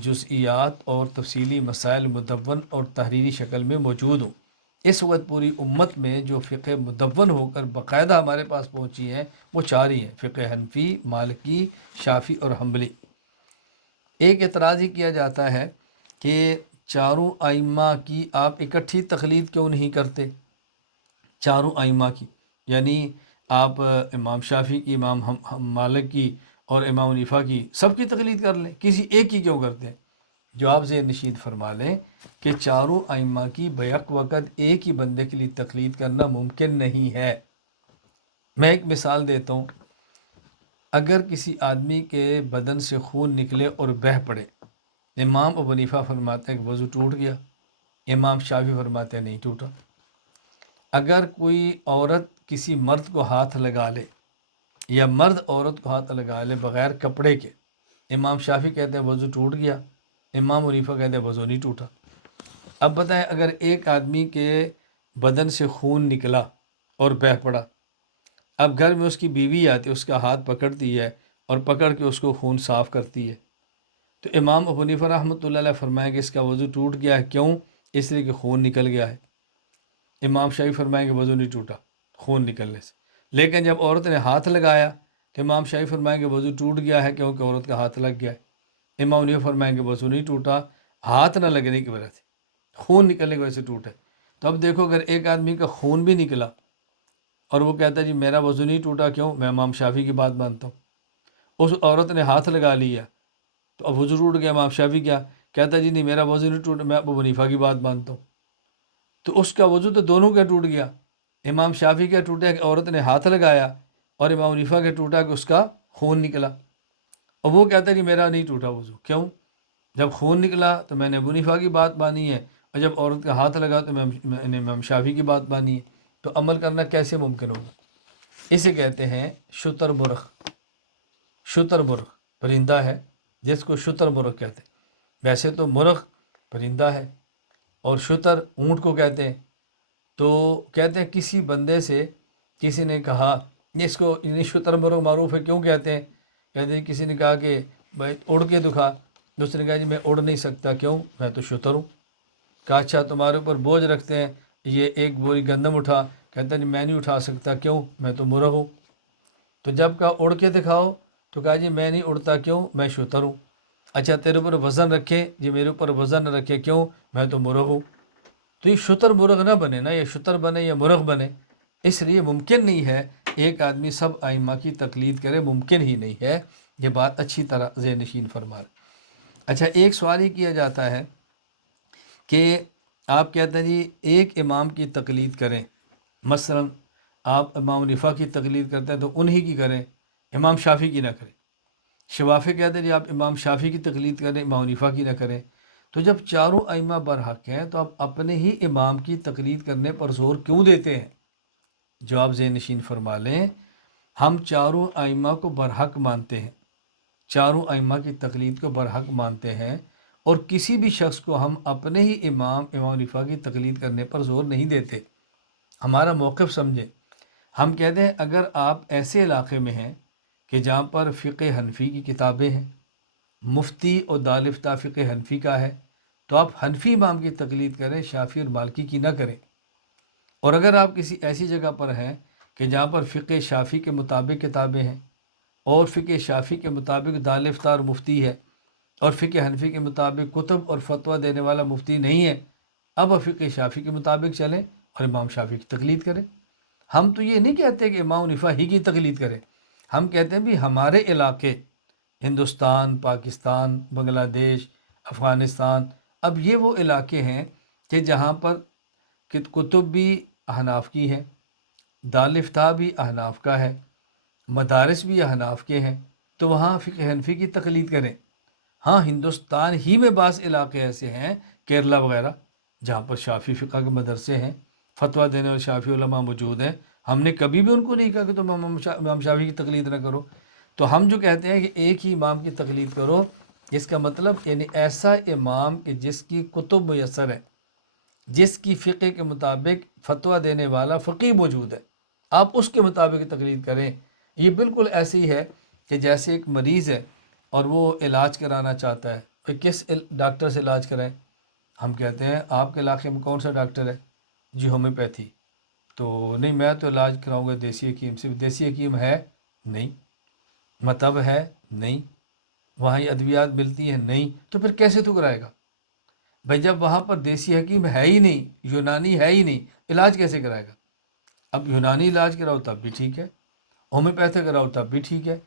جزئیات اور تفصیلی مسائل مدون اور تحریری شکل میں موجود ہوں۔ اس وقت پوری امت میں جو فقہ مدون ہو کر باقاعدہ ہمارے پاس پہنچی ہیں وہ 4 ہی ہیں، فقہ حنفی، مالکی، شافعی اور حنبلی۔ ایک اعتراض یہ کیا جاتا ہے کہ چاروں ائمہ کی آپ اکٹھی تقلید کیوں نہیں کرتے؟ چاروں ائمہ کی یعنی آپ امام شافعی کی، امام مالک کی اور امام حنیفہ کی، سب کی تقلید کر لیں، کسی ایک کی کیوں کرتے ہیں؟ جواب ذہن نشین فرما لیں کہ چاروں ائمہ کی بیک وقت ایک ہی بندے کے لیے تقلید کرنا ممکن نہیں ہے۔ میں ایک مثال دیتا ہوں، اگر کسی آدمی کے بدن سے خون نکلے اور بہہ پڑے، امام ابو حنیفہ فرماتے ہیں کہ وضو ٹوٹ گیا، امام شافعی فرماتے ہیں نہیں ٹوٹا۔ اگر کوئی عورت کسی مرد کو ہاتھ لگا لے یا مرد عورت کو ہاتھ لگا لے بغیر کپڑے کے، امام شافعی کہتے ہیں وضو ٹوٹ گیا، امام حنیفہ کہتے ہیں وضو نہیں ٹوٹا۔ اب بتائیں اگر ایک آدمی کے بدن سے خون نکلا اور بہہ پڑا، اب گھر میں اس کی بیوی آتی ہے، اس کا ہاتھ پکڑتی ہے اور پکڑ کے اس کو خون صاف کرتی ہے، تو امام ابو حنیفہ رحمۃ اللہ علیہ فرمائیں کہ اس کا وضو ٹوٹ گیا ہے، کیوں؟ اس لیے کہ خون نکل گیا ہے۔ امام شافعی فرمائیں کہ وضو نہیں ٹوٹا خون نکلنے سے، لیکن جب عورت نے ہاتھ لگایا تو امام شافعی فرمائیں کہ وضو ٹوٹ گیا ہے کیونکہ عورت کا ہاتھ لگ گیا ہے۔ امام حنیفہ فرمائیں کہ وضو نہیں ٹوٹا، ہاتھ نہ لگنے کی وجہ سے، خون نکلنے کی وجہ سے ٹوٹا ہے۔ تو اب دیکھو اگر ایک آدمی کا خون بھی نکلا اور وہ کہتا ہے جی میرا وضو نہیں ٹوٹا، کیوں؟ میں امام شافعی کی بات مانتا ہوں۔ اس عورت نے ہاتھ لگا لیا تو اب وضو ٹوٹ گیا، امام شافعی کیا کہتا ہے جی نہیں میرا وضو نہیں ٹوٹا، میں ابو حنیفہ کی بات مانتا ہوں۔ تو اس کا وضو تو دونوں کا ٹوٹ گیا، امام شافعی کا ٹوٹا کہ عورت نے ہاتھ لگایا، اور امام حنیفہ کا ٹوٹا کہ اس کا خون نکلا، اور وہ کہتا ہے کہ میرا نہیں ٹوٹا وضو، کیوں؟ جب خون نکلا تو میں نے ابو حنیفہ کی بات مانی ہے، اور جب عورت کا ہاتھ لگا تو میں نے امام شافعی کی بات مانی ہے۔ تو عمل کرنا کیسے ممکن ہوگا؟ اسے کہتے ہیں شتر برق۔ شتر برق پرندہ ہے جس کو شتر برق کہتے ہیں۔ ویسے تو مرغ پرندہ ہے اور شتر اونٹ کو کہتے ہیں۔ تو کہتے ہیں کسی بندے سے کسی نے کہا، اس کو یعنی شتر برق معروف ہے، کیوں کہتے ہیں؟ کہتے ہیں کسی نے کہا کہ بھائی اڑ کے دکھا، دوسرے نے کہا جی میں اڑ نہیں سکتا، کیوں؟ میں تو شتر ہوں۔ کہا اچھا تمہارے اوپر بوجھ رکھتے ہیں، یہ ایک بوری گندم اٹھا، کہتا ہے جی میں نہیں اٹھا سکتا، کیوں؟ میں تو مرغ ہوں۔ تو جب کہا اڑ کے دکھاؤ تو کہا جی میں نہیں اڑتا، کیوں؟ میں شتر ہوں۔ اچھا تیرے اوپر وزن رکھے، جی میرے اوپر وزن نہ رکھے، کیوں؟ میں تو مرغ ہوں۔ تو یہ شتر مرغ نہ بنے نا، یہ شتر بنے یا مرغ بنے، اس لیے ممکن نہیں ہے ایک آدمی سب ائمہ کی تقلید کرے، ممکن ہی نہیں ہے۔ یہ بات اچھی طرح ذہن نشین فرما رہے۔ اچھا ایک سوال یہ کیا جاتا ہے کہ آپ کہتے ہیں جی ایک امام کی تقلید کریں، مثلا آپ امام حنیفہ کی تقلید کرتے ہیں تو انہی کی کریں، امام شافعی کی نہ کریں۔ شوافی کہتے ہیں جی آپ امام شافعی کی تقلید کریں، امام حنیفہ کی نہ کریں۔ تو جب چاروں ائمہ برحق ہیں تو آپ اپنے ہی امام کی تقلید کرنے پر زور کیوں دیتے ہیں؟ جواب ذہن نشین فرما لیں، ہم چاروں ائمہ کو برحق مانتے ہیں، چاروں ائمہ کی تقلید کو برحق مانتے ہیں، اور کسی بھی شخص کو ہم اپنے ہی امام حنیفہ کی تقلید کرنے پر زور نہیں دیتے۔ ہمارا موقف سمجھیں، ہم کہتے ہیں اگر آپ ایسے علاقے میں ہیں کہ جہاں پر فقہ حنفی کی کتابیں ہیں، مفتی اور دارالفتہ فقہ حنفی کا ہے، تو آپ حنفی امام کی تقلید کریں، شافعی اور مالکی کی نہ کریں۔ اور اگر آپ کسی ایسی جگہ پر ہیں کہ جہاں پر فقہ شافعی کے مطابق کتابیں ہیں، اور فقہ شافعی کے مطابق دارالفتہ اور مفتی ہے، اور فقہ حنفی کے مطابق کتب اور فتویٰ دینے والا مفتی نہیں ہے، اب آپ فقہ شافعی کے مطابق چلیں اور امام شافعی کی تقلید کریں۔ ہم تو یہ نہیں کہتے کہ امام حنیفہ ہی کی تقلید کریں، ہم کہتے ہیں بھی ہمارے علاقے ہندوستان، پاکستان، بنگلہ دیش، افغانستان، اب یہ وہ علاقے ہیں کہ جہاں پر کتب بھی احناف کی ہیں، دارالفتہ بھی احناف کا ہے، مدارس بھی احناف کے ہیں، تو وہاں فقہ حنفی کی تقلید کریں۔ ہاں ہندوستان ہی میں بعض علاقے ایسے ہیں، کیرلا وغیرہ، جہاں پر شافعی فقہ کے مدرسے ہیں، فتویٰ دینے والے شافعی علماء موجود ہیں، ہم نے کبھی بھی ان کو نہیں کہا کہ تم امام شافعی کی تقلید نہ کرو۔ تو ہم جو کہتے ہیں کہ ایک ہی امام کی تقلید کرو، اس کا مطلب یعنی ایسا امام کہ جس کی کتب میسر ہے، جس کی فقہ کے مطابق فتویٰ دینے والا فقیہ موجود ہے، آپ اس کے مطابق تقلید کریں۔ یہ بالکل ایسے ہی ہے کہ جیسے ایک مریض ہے اور وہ علاج کرانا چاہتا ہے، کہ کس ڈاکٹر سے علاج کرائیں؟ ہم کہتے ہیں آپ کے علاقے میں کون سا ڈاکٹر ہے؟ جی ہومیوپیتھی۔ تو نہیں میں تو علاج کراؤں گا دیسی حکیم سے، دیسی حکیم ہے نہیں، مطب ہے نہیں، وہاں یہ ادویات ملتی ہیں نہیں، تو پھر کیسے تو کرائے گا؟ بھائی جب وہاں پر دیسی حکیم ہے ہی نہیں، یونانی ہے ہی نہیں، علاج کیسے کرائے گا؟ اب یونانی علاج کراؤ تب بھی ٹھیک ہے، ہومیوپیتھی کراؤ تب بھی ٹھیک ہے،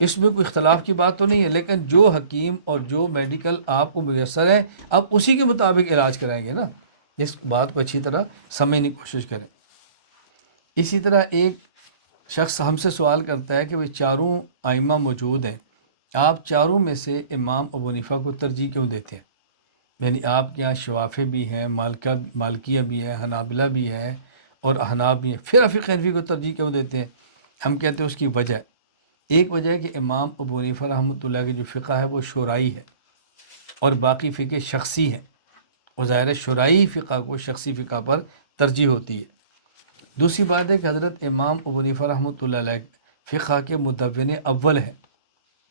اس میں کوئی اختلاف کی بات تو نہیں ہے، لیکن جو حکیم اور جو میڈیکل آپ کو میسر ہے آپ اسی کے مطابق علاج کرائیں گے نا۔ اس بات کو اچھی طرح سمجھنے کی کوشش کریں۔ اسی طرح ایک شخص ہم سے سوال کرتا ہے کہ وہ چاروں ائمہ موجود ہیں، آپ چاروں میں سے امام ابو حنیفہ کو ترجیح کیوں دیتے ہیں؟ یعنی آپ کے یہاں شوافی بھی ہیں، مالکیہ بھی ہیں، حنابلہ بھی ہیں اور احناف بھی ہیں، پھر فقہ حنفی کو ترجیح کیوں دیتے ہیں؟ ہم کہتے ہیں اس کی وجہ ہے، ایک وجہ ہے کہ امام ابو حنیفہ رحمۃ اللہ کی جو فقہ ہے وہ شرعی ہے، اور باقی فقہ شخصی ہے، اور ظاہر شرعی فقہ کو شخصی فقہ پر ترجیح ہوتی ہے۔ دوسری بات ہے کہ حضرت امام ابو حنیفہ رحمۃ اللہ علیہ فقہ کے مدون اول ہیں،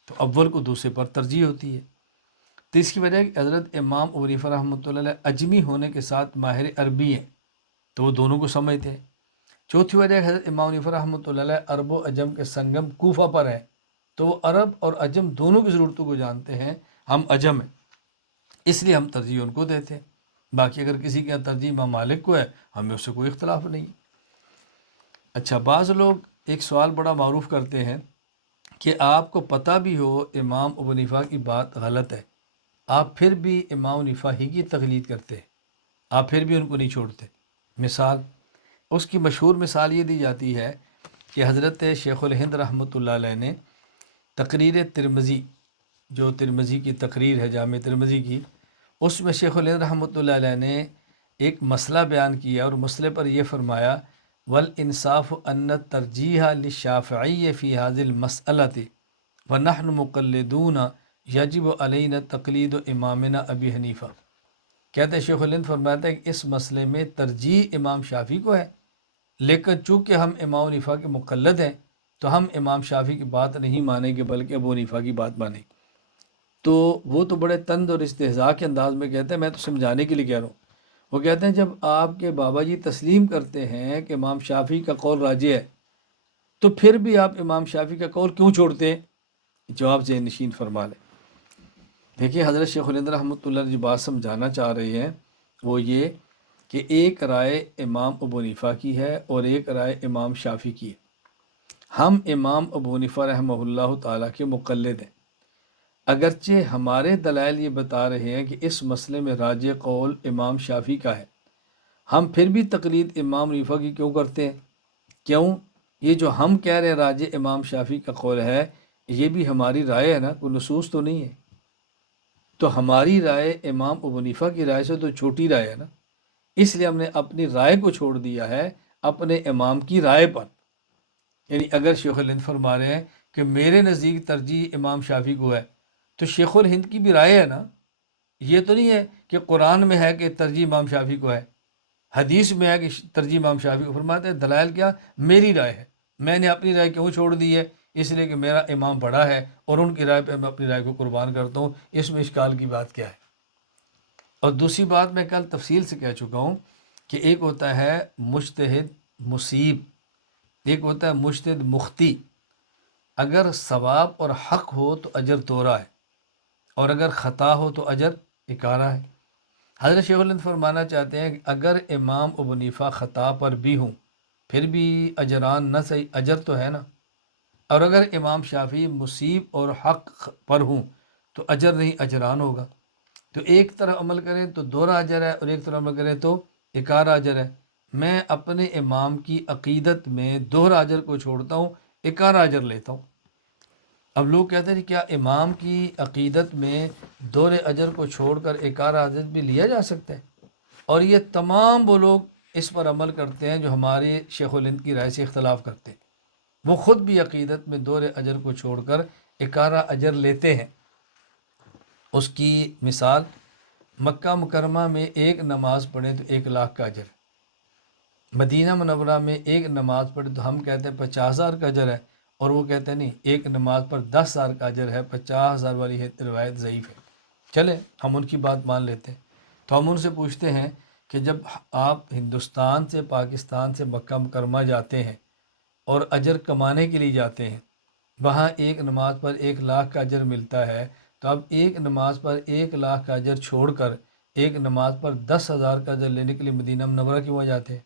تو اول کو دوسرے پر ترجیح ہوتی ہے۔ تو اس کی وجہ ہے کہ حضرت امام ابو حنیفہ رحمۃ اللہ علیہ اجمی ہونے کے ساتھ ماہر عربی ہیں، تو وہ دونوں کو سمجھتے ہیں۔ چوتھی وجہ ہے کہ حضرت امام حنیفہ رحمۃ اللہ علیہ عرب و عجم کے سنگم کوفہ پر ہے، تو وہ عرب اور عجم دونوں کی ضرورتوں کو جانتے ہیں، ہم عجم ہیں، اس لیے ہم ترجیح ان کو دیتے ہیں۔ باقی اگر کسی کے ترجیح امام مالک کو ہے، ہمیں اس سے کوئی اختلاف نہیں۔ اچھا، بعض لوگ ایک سوال بڑا معروف کرتے ہیں کہ آپ کو پتہ بھی ہو امام ابو حنیفہ کی بات غلط ہے، آپ پھر بھی امام حنیفہ ہی کی تقلید کرتے ہیں، آپ پھر بھی ان کو نہیں چھوڑتے۔ مثال، اس کی مشہور مثال یہ دی جاتی ہے کہ حضرت شیخ الہند رحمۃ اللہ علیہ نے تقریر ترمذی، جو ترمذی کی تقریر ہے جامع ترمذی کی، اس میں شیخ الہند رحمۃ اللہ علیہ نے ایک مسئلہ بیان کیا اور مسئلے پر یہ فرمایا والانصاف ان ترجیح للشافعی فی هذه المسألة ونحن مقلدون یجب علینا تقلید امامنا ابی حنیفہ۔ کہتے ہیں شیخ الہند فرماتا ہے کہ اس مسئلے میں ترجیح امام شافعی کو ہے، لیکن چونکہ ہم امام حنیفہ کے مقلد ہیں تو ہم امام شافعی کی بات نہیں مانیں گے بلکہ ابو حنیفہ کی بات مانیں گے۔ تو وہ تو بڑے طنز اور استہزاء کے انداز میں کہتے ہیں، میں تو سمجھانے کے لیے کہہ رہا ہوں۔ وہ کہتے ہیں جب آپ کے بابا جی تسلیم کرتے ہیں کہ امام شافعی کا قول راجح ہے، تو پھر بھی آپ امام شافعی کا قول کیوں چھوڑتے ہیں؟ جواب ذہن نشین فرما لیں۔ دیکھیے حضرت شیخ الہند رحمۃ اللہ جو بات سمجھانا چاہ رہے ہیں وہ یہ کہ ایک رائے امام ابو حنیفہ کی ہے اور ایک رائے امام شافعی کی ہے۔ ہم امام ابو حنیفہ رحمہ اللہ تعالیٰ کے مقلد ہیں، اگرچہ ہمارے دلائل یہ بتا رہے ہیں کہ اس مسئلے میں راجح قول امام شافعی کا ہے، ہم پھر بھی تقلید امام حنیفہ کی کیوں کرتے ہیں؟ کیوں؟ یہ جو ہم کہہ رہے ہیں راجح امام شافعی کا قول ہے، یہ بھی ہماری رائے ہے نا، کوئی نصوص تو نہیں ہے۔ تو ہماری رائے امام ابو حنیفہ کی رائے سے تو چھوٹی رائے ہے نا، اس لیے ہم نے اپنی رائے کو چھوڑ دیا ہے اپنے امام کی رائے پر۔ یعنی اگر شیخ الہند فرما رہے ہیں کہ میرے نزدیک ترجیح امام شافعی کو ہے، تو شیخ الہند کی بھی رائے ہے نا۔ یہ تو نہیں ہے کہ قرآن میں ہے کہ ترجیح امام شافعی کو ہے، حدیث میں ہے کہ ترجیح امام شافعی کو۔ فرماتے ہیں دلائل کیا؟ میری رائے ہے، میں نے اپنی رائے کیوں چھوڑ دی ہے؟ اس لیے کہ میرا امام بڑا ہے اور ان کی رائے پہ میں اپنی رائے کو قربان کرتا ہوں، اس میں اشکال کی بات کیا ہے؟ اور دوسری بات میں کل تفصیل سے کہہ چکا ہوں کہ ایک ہوتا ہے مجتہد مصیب، ایک ہوتا ہے مجتہد مخطی۔ اگر ثواب اور حق ہو تو اجر دوہرا ہے، اور اگر خطا ہو تو اجر اکارہ ہے۔ حضرت شیخ الہند فرمانا چاہتے ہیں کہ اگر امام ابو حنیفہ خطا پر بھی ہوں پھر بھی اجران نہ صحیح، اجر تو ہے نا۔ اور اگر امام شافعی مصیب اور حق پر ہوں تو اجر نہیں اجران ہوگا۔ تو ایک طرح عمل کریں تو دوہرا اجر ہے اور ایک طرح عمل کریں تو اکارہ اجر ہے۔ میں اپنے امام کی عقیدت میں دوہرا اجر کو چھوڑتا ہوں، اکارہ اجر لیتا ہوں۔ اب لوگ کہتے ہیں کیا امام کی عقیدت میں دوہرے اجر کو چھوڑ کر اکارہ اجر بھی لیا جا سکتا ہے؟ اور یہ تمام وہ لوگ اس پر عمل کرتے ہیں جو ہمارے شیخ الہند کی رائے سے اختلاف کرتے ہیں، وہ خود بھی عقیدت میں دوہرے اجر کو چھوڑ کر اکارہ اجر لیتے ہیں۔ اس کی مثال، مکہ مکرمہ میں ایک نماز پڑھیں تو 1,00,000 کا اجر ہے، مدینہ منورہ میں ایک نماز پڑھیں تو ہم کہتے ہیں 50,000 کا اجر ہے، اور وہ کہتے ہیں نہیں، ایک نماز پر 10,000 کا اجر ہے، 50,000 والی روایت ضعیف ہے۔ چلے ہم ان کی بات مان لیتے ہیں، تو ہم ان سے پوچھتے ہیں کہ جب آپ ہندوستان سے پاکستان سے مکہ مکرمہ جاتے ہیں اور اجر کمانے کے لیے جاتے ہیں، وہاں ایک نماز پر 1,00,000 کا اجر ملتا ہے، تو اب ایک نماز پر 1,00,000 کا اجر چھوڑ کر ایک نماز پر 10,000 کا اجر لینے کے لیے مدینہ منورہ کیوں جاتے ہیں؟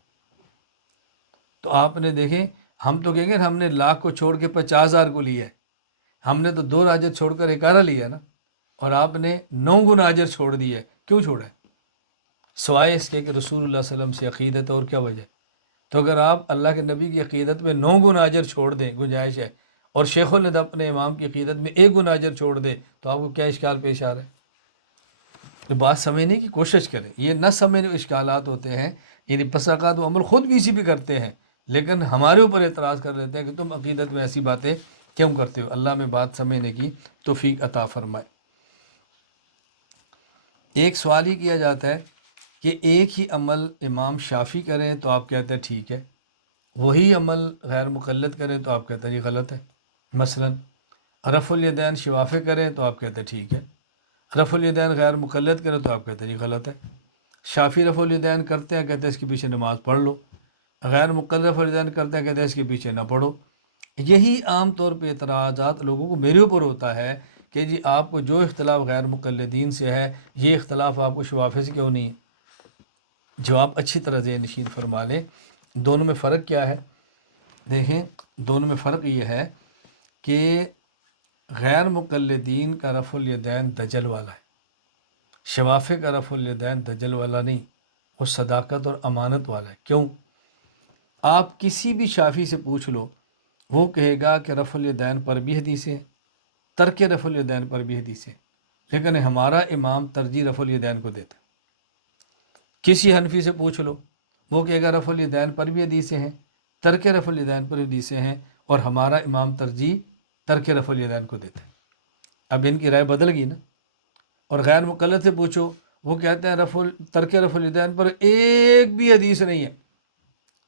تو آپ نے دیکھیں، ہم تو کہیں گے ہم نے 1,00,000 کو چھوڑ کے 50,000 کو لیا ہے، ہم نے تو 2 اجر چھوڑ کر اکارہ لیا نا، اور آپ نے 9 گنا اجر چھوڑ دیا ہے، کیوں چھوڑا ہے؟ سوائے اس کے کہ رسول اللہ صلی اللہ علیہ وسلم سے عقیدت، اور کیا وجہ؟ تو اگر آپ اللہ کے نبی کی عقیدت میں 9 گنا اجر چھوڑ دیں، گنجائش ہے، اور شیخ الہند اپنے امام کی عقیدت میں 1 گنا اجر چھوڑ دے، تو آپ کو کیا اشکال پیش آ رہا ہے؟ تو بات سمجھنے کی کوشش کریں، یہ نہ سمجھنے اشکالات ہوتے ہیں، یعنی بس اوقات وہ عمل خود بھی اسی بھی کرتے ہیں لیکن ہمارے اوپر اعتراض کر لیتے ہیں کہ تم عقیدت میں ایسی باتیں کیوں کرتے ہو۔ اللہ میں بات سمجھنے کی توفیق عطا فرمائے۔ ایک سوال ہی کیا جاتا ہے کہ ایک ہی عمل امام شافعی کریں تو آپ کہتے ہیں ٹھیک ہے، وہی عمل غیر مقلد کرے تو آپ کہتے ہیں یہ غلط ہے. مثلا رفع الیدین شوافے کریں تو آپ کہتے ہیں ٹھیک ہے. رفع الیدین غیر مقلد کرے تو آپ کہتے ہیں یہ غلط ہے. شافی رفع الیدین کرتے ہیں، کہتے ہیں اس کے پیچھے نماز پڑھ لو. غیر مقلد رفع الیدین کرتے ہیں، کہتے ہیں اس کے پیچھے نہ پڑھو. یہی عام طور پہ اعتراضات لوگوں کو میرے اوپر ہوتا ہے کہ جی آپ کو جو اختلاف غیر مقلدین سے ہے یہ اختلاف آپ کو شوافے سے کیوں نہیں ہے. جواب اچھی طرح ذہن نشین فرما لیں. دونوں میں فرق کیا ہے؟ دیکھیں، دونوں میں فرق یہ ہے کہ غیر مقلدین کا رفع الیدین دجل والا ہے، شوافے کا رفع الیدین دجل والا نہیں، وہ صداقت اور امانت والا ہے. کیوں؟ آپ کسی بھی شافی سے پوچھ لو، وہ کہے گا کہ رفع الیدین پر بھی حدیث ہے، ترک رفع الیدین پر بھی حدیث ہے، لیکن ہمارا امام ترجیح رفع الیدین کو دیتا ہے. کسی حنفی سے پوچھ لو، وہ کہے گا رفع الیدین پر بھی حدیثیں ہیں، ترک رفع الیدین پر حدیثیں ہیں، اور ہمارا امام ترجیح ترک رفع الیدین کو دیتا ہے. اب ان کی رائے بدل گئی نا. اور غیر مقلد سے پوچھو، وہ کہتے ہیں ترک رفع الیدین پر ایک بھی حدیث نہیں ہے،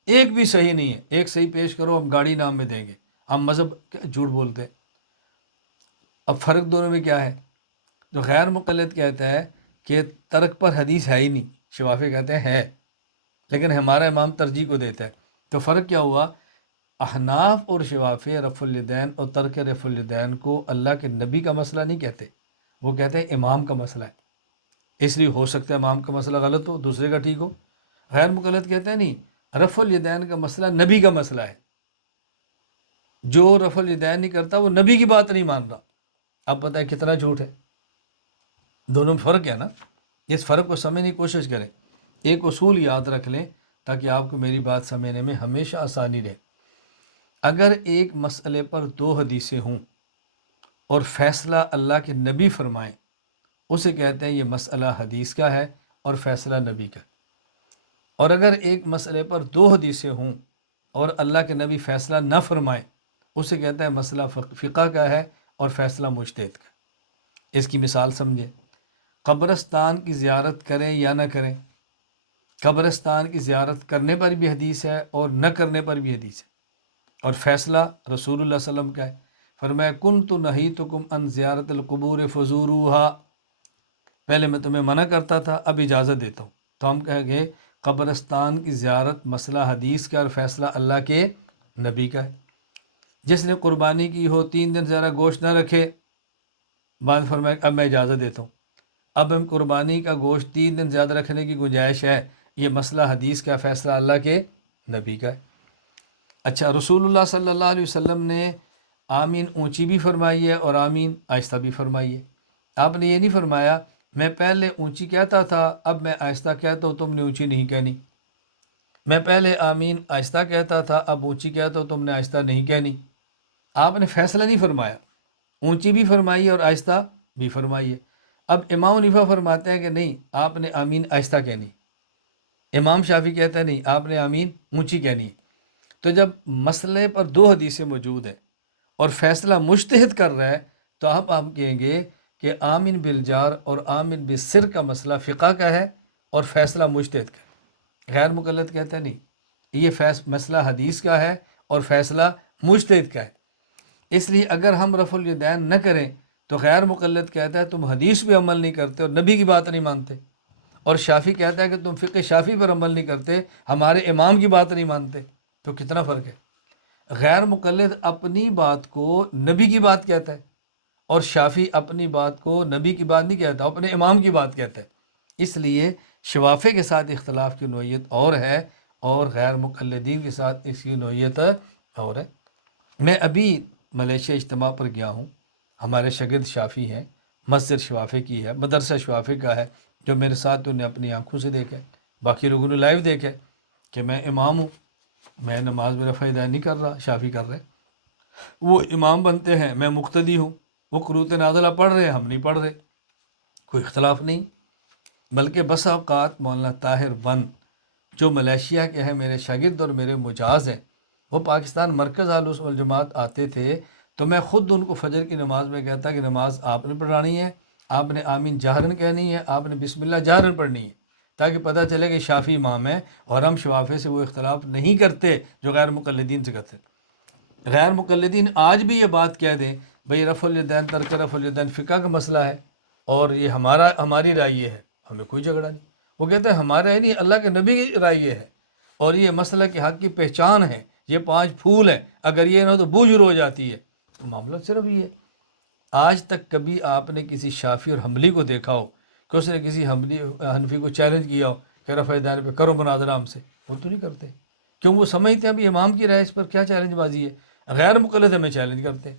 ایک بھی صحیح نہیں ہے. ایک صحیح پیش کرو ہم گاڑی نام میں دیں گے. ہم مذہب جھوٹ بولتے ہیں. اب فرق دونوں میں کیا ہے؟ جو غیر مقلد کہتا ہے کہ ترک پر حدیث ہے ہی نہیں، شوافی کہتے ہیں ہے، لیکن ہمارا امام ترجیح کو دیتا ہے. تو فرق کیا ہوا؟ احناف اور شوافی رفع الیدین اور ترک رفع الیدین کو اللہ کے نبی کا مسئلہ نہیں کہتے، وہ کہتے ہیں امام کا مسئلہ ہے. اس لیے ہو سکتا ہے امام کا مسئلہ غلط ہو، دوسرے کا ٹھیک ہو. غیر مقلد کہتے ہیں نہیں، رفع الیدین کا مسئلہ نبی کا مسئلہ ہے، جو رفع الیدین نہیں کرتا وہ نبی کی بات نہیں مان رہا. اب پتہ ہے کتنا جھوٹ ہے. دونوں میں فرق ہے نا. اس فرق کو سمجھنے کی کوشش کریں. ایک اصول یاد رکھ لیں تاکہ آپ کو میری بات سمجھنے میں ہمیشہ آسانی رہے. اگر ایک مسئلے پر دو حدیثیں ہوں اور فیصلہ اللہ کے نبی فرمائیں، اسے کہتے ہیں یہ مسئلہ حدیث کا ہے اور فیصلہ نبی کا. اور اگر ایک مسئلے پر دو حدیثیں ہوں اور اللہ کے نبی فیصلہ نہ فرمائیں، اسے کہتا ہے مسئلہ فقہ کا ہے اور فیصلہ مجتہد کا. اس کی مثال سمجھیں. قبرستان کی زیارت کریں یا نہ کریں، قبرستان کی زیارت کرنے پر بھی حدیث ہے اور نہ کرنے پر بھی حدیث ہے، اور فیصلہ رسول اللہ صلی اللہ علیہ وسلم کا ہے. فرمایا کنت نہیتکم عن زیارت القبور فزوروہا، پہلے میں تمہیں منع کرتا تھا، اب اجازت دیتا ہوں. تو ہم کہیں گے قبرستان کی زیارت مسئلہ حدیث کا اور فیصلہ اللہ کے نبی کا ہے. جس نے قربانی کی ہو 3 دن زیادہ گوشت نہ رکھے، بعد فرمایا اب میں اجازت دیتا ہوں. اب ہم قربانی کا گوشت 3 دن زیادہ رکھنے کی گنجائش ہے، یہ مسئلہ حدیث کا، فیصلہ اللہ کے نبی کا ہے. اچھا، رسول اللہ صلی اللہ علیہ وسلم نے آمین اونچی بھی فرمائی ہے اور آمین آہستہ بھی فرمائی ہے. آپ نے یہ نہیں فرمایا میں پہلے اونچی کہتا تھا اب میں آہستہ کہتا ہوں، تم نے اونچی نہیں کہنی. میں پہلے آمین آہستہ کہتا تھا اب اونچی کہتا ہوں، تم نے آہستہ نہیں کہنی. آپ نے فیصلہ نہیں فرمایا، اونچی بھی فرمائی ہے اور آہستہ بھی فرمائی ہے. اب امام حنیفہ فرماتے ہیں کہ نہیں، آپ نے آمین آہستہ کہنی. امام شافعی کہتا ہے نہیں، آپ نے آمین اونچی کہنی. تو جب مسئلے پر دو حدیثیں موجود ہیں اور فیصلہ مجتہد کر رہا ہے تو ہم کہیں گے کہ آمین بالجار اور آمین بالسر کا مسئلہ فقہ کا ہے اور فیصلہ مجتہد کا ہے. غیر مقلد کہتا ہے نہیں، یہ مسئلہ حدیث کا ہے اور فیصلہ مجتہد کا ہے. اس لیے اگر ہم رفع الیدین نہ کریں تو غیر مقلد کہتا ہے تم حدیث پہ عمل نہیں کرتے اور نبی کی بات نہیں مانتے، اور شافی کہتا ہے کہ تم فقہ شافی پر عمل نہیں کرتے، ہمارے امام کی بات نہیں مانتے. تو کتنا فرق ہے. غیر مقلد اپنی بات کو نبی کی بات کہتا ہے اور شافی اپنی بات کو نبی کی بات نہیں کہتا، اپنے امام کی بات کہتا ہے. اس لیے شوافے کے ساتھ اختلاف کی نوعیت اور ہے اور غیر مقلدین کے ساتھ اس کی نوعیت اور ہے. میں ابھی ملیشیا اجتماع پر گیا ہوں. ہمارے شاگرد شافی ہیں، مسجد شوافے کی ہے، مدرسہ شوافے کا ہے، جو میرے ساتھ انہیں اپنی آنکھوں سے دیکھا ہے. باقی لوگوں نے لائیو دیکھا ہے کہ میں امام ہوں، میں نماز میں رفع الیدین نہیں کر رہا، شافی کر رہے. وہ امام بنتے ہیں، میں مقتدی ہوں، وہ قنوت نازلہ پڑھ رہے ہیں، ہم نہیں پڑھ رہے. کوئی اختلاف نہیں. بلکہ بس اوقات مولانا طاہر ون جو ملیشیا کے ہیں، میرے شاگرد اور میرے مجاز ہیں، وہ پاکستان مرکز اہل سنت والجماعت آتے تھے تو میں خود ان کو فجر کی نماز میں کہتا کہ نماز آپ نے پڑھانی ہے، آپ نے آمین جہرن کہنی ہے، آپ نے بسم اللہ جہرن پڑھنی ہے. تاکہ پتہ چلے کہ شافعی امام ہے اور ہم شوافے سے وہ اختلاف نہیں کرتے جو غیر مقلدین سے کرتے۔ غیر مقلدین آج بھی یہ بات کہہ دیں بھئی رفع الیدین ترک رفع الیدین فقہ کا مسئلہ ہے اور یہ ہماری رائے یہ ہے، ہمیں کوئی جھگڑا نہیں۔ وہ کہتے ہیں ہمارا رائے نہیں، اللہ کے نبی کی رائے یہ ہے اور یہ مسئلہ کہ حق کی پہچان ہے، یہ 5 پھول ہیں، اگر یہ نہ ہو تو بوجھل ہو جاتی ہے۔ تو معاملہ صرف یہ ہے۔ آج تک کبھی آپ نے کسی شافعی اور حنبلی کو دیکھا ہو کہ اس نے کسی حنفی کو چیلنج کیا ہو کہ رفع الیدین پہ کرو مناظرہ ہم سے؟ وہ تو نہیں کرتے، کیوں؟ وہ سمجھتے ہیں ابھی امام کی رائے، اس پر کیا چیلنج بازی ہے؟ غیر مقلد ہمیں چیلنج کرتے ہیں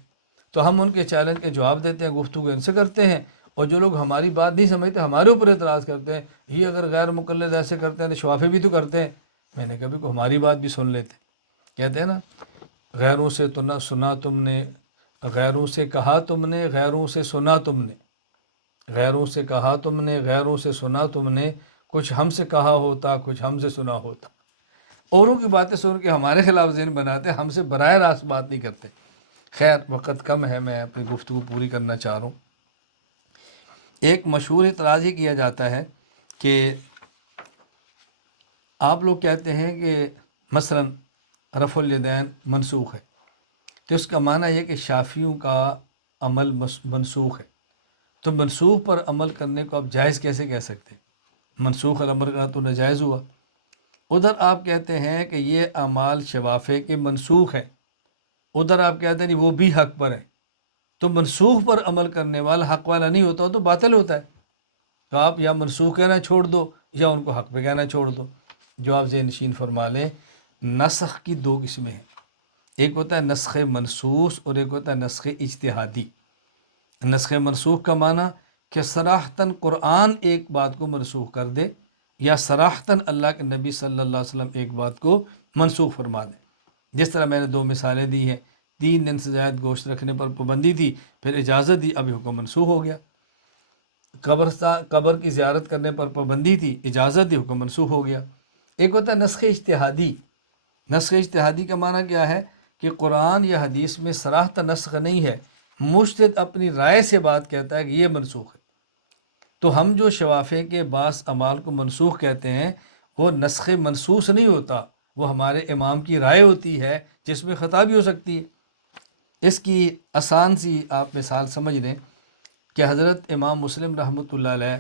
تو ہم ان کے چیلنج کے جواب دیتے ہیں، گفتگو ان سے کرتے ہیں، اور جو لوگ ہماری بات نہیں سمجھتے ہمارے اوپر اعتراض کرتے ہیں، یہ اگر غیر مقلد ایسے کرتے ہیں تو شوافی بھی تو کرتے ہیں۔ میں نے کبھی کو ہماری بات بھی سن لیتے۔ کہتے ہیں نا، غیروں سے تو نہ سنا تم نے، غیروں سے کہا تم نے، غیروں سے سنا تم نے، غیروں سے کہا تم نے، غیروں سے سنا تم نے، کچھ ہم سے کہا ہوتا کچھ ہم سے سنا ہوتا۔ اوروں کی باتیں سن کے ہمارے خلاف ذہن بناتے، ہم سے براہ راست بات نہیں کرتے۔ خیر وقت کم ہے، میں اپنی گفتگو پوری کرنا چاہ رہا ہوں۔ ایک مشہور اعتراض یہ کیا جاتا ہے کہ آپ لوگ کہتے ہیں کہ مثلا رفع الیدین منسوخ ہے، تو اس کا معنی یہ کہ شافعیوں کا عمل منسوخ ہے، تو منسوخ پر عمل کرنے کو آپ جائز کیسے کہہ سکتے ہیں؟ منسوخ الامر کا تو ناجائز ہوا۔ ادھر آپ کہتے ہیں کہ یہ اعمال شوافع کے منسوخ ہیں، ادھر آپ کہتے ہیں نہیں وہ بھی حق پر ہے، تو منسوخ پر عمل کرنے والا حق والا نہیں ہوتا تو باطل ہوتا ہے۔ تو آپ یا منسوخ کہنا چھوڑ دو یا ان کو حق پہ کہنا چھوڑ دو۔ جو آپ ذہن نشین فرما لیں، نسخ کی 2 قسمیں ہیں، ایک ہوتا ہے نسخ منسوس اور ایک ہوتا ہے نسخ اجتہادی۔ نسخ منسوخ کا معنی کہ صراحتاً قرآن ایک بات کو منسوخ کر دے یا صراحتاً اللہ کے نبی صلی اللہ علیہ وسلم ایک بات کو منسوخ فرما دے۔ جس طرح میں نے 2 مثالیں دی ہیں، 3 دن سے زائد گوشت رکھنے پر پابندی تھی، پھر اجازت دی، ابھی حکم منسوخ ہو گیا۔ قبر کی زیارت کرنے پر پابندی تھی، اجازت دی، حکم منسوخ ہو گیا۔ ایک ہوتا ہے نسخ اجتہادی۔ نسخ اجتہادی کا معنی کیا ہے کہ قرآن یا حدیث میں صراحتاً نسخ نہیں ہے، مجتہد اپنی رائے سے بات کہتا ہے کہ یہ منسوخ ہے۔ تو ہم جو شوافع کے بعض اعمال کو منسوخ کہتے ہیں، وہ نسخ منسوس نہیں ہوتا، وہ ہمارے امام کی رائے ہوتی ہے جس میں خطا بھی ہو سکتی ہے۔ اس کی آسان سی آپ مثال سمجھ لیں کہ حضرت امام مسلم رحمۃ اللہ علیہ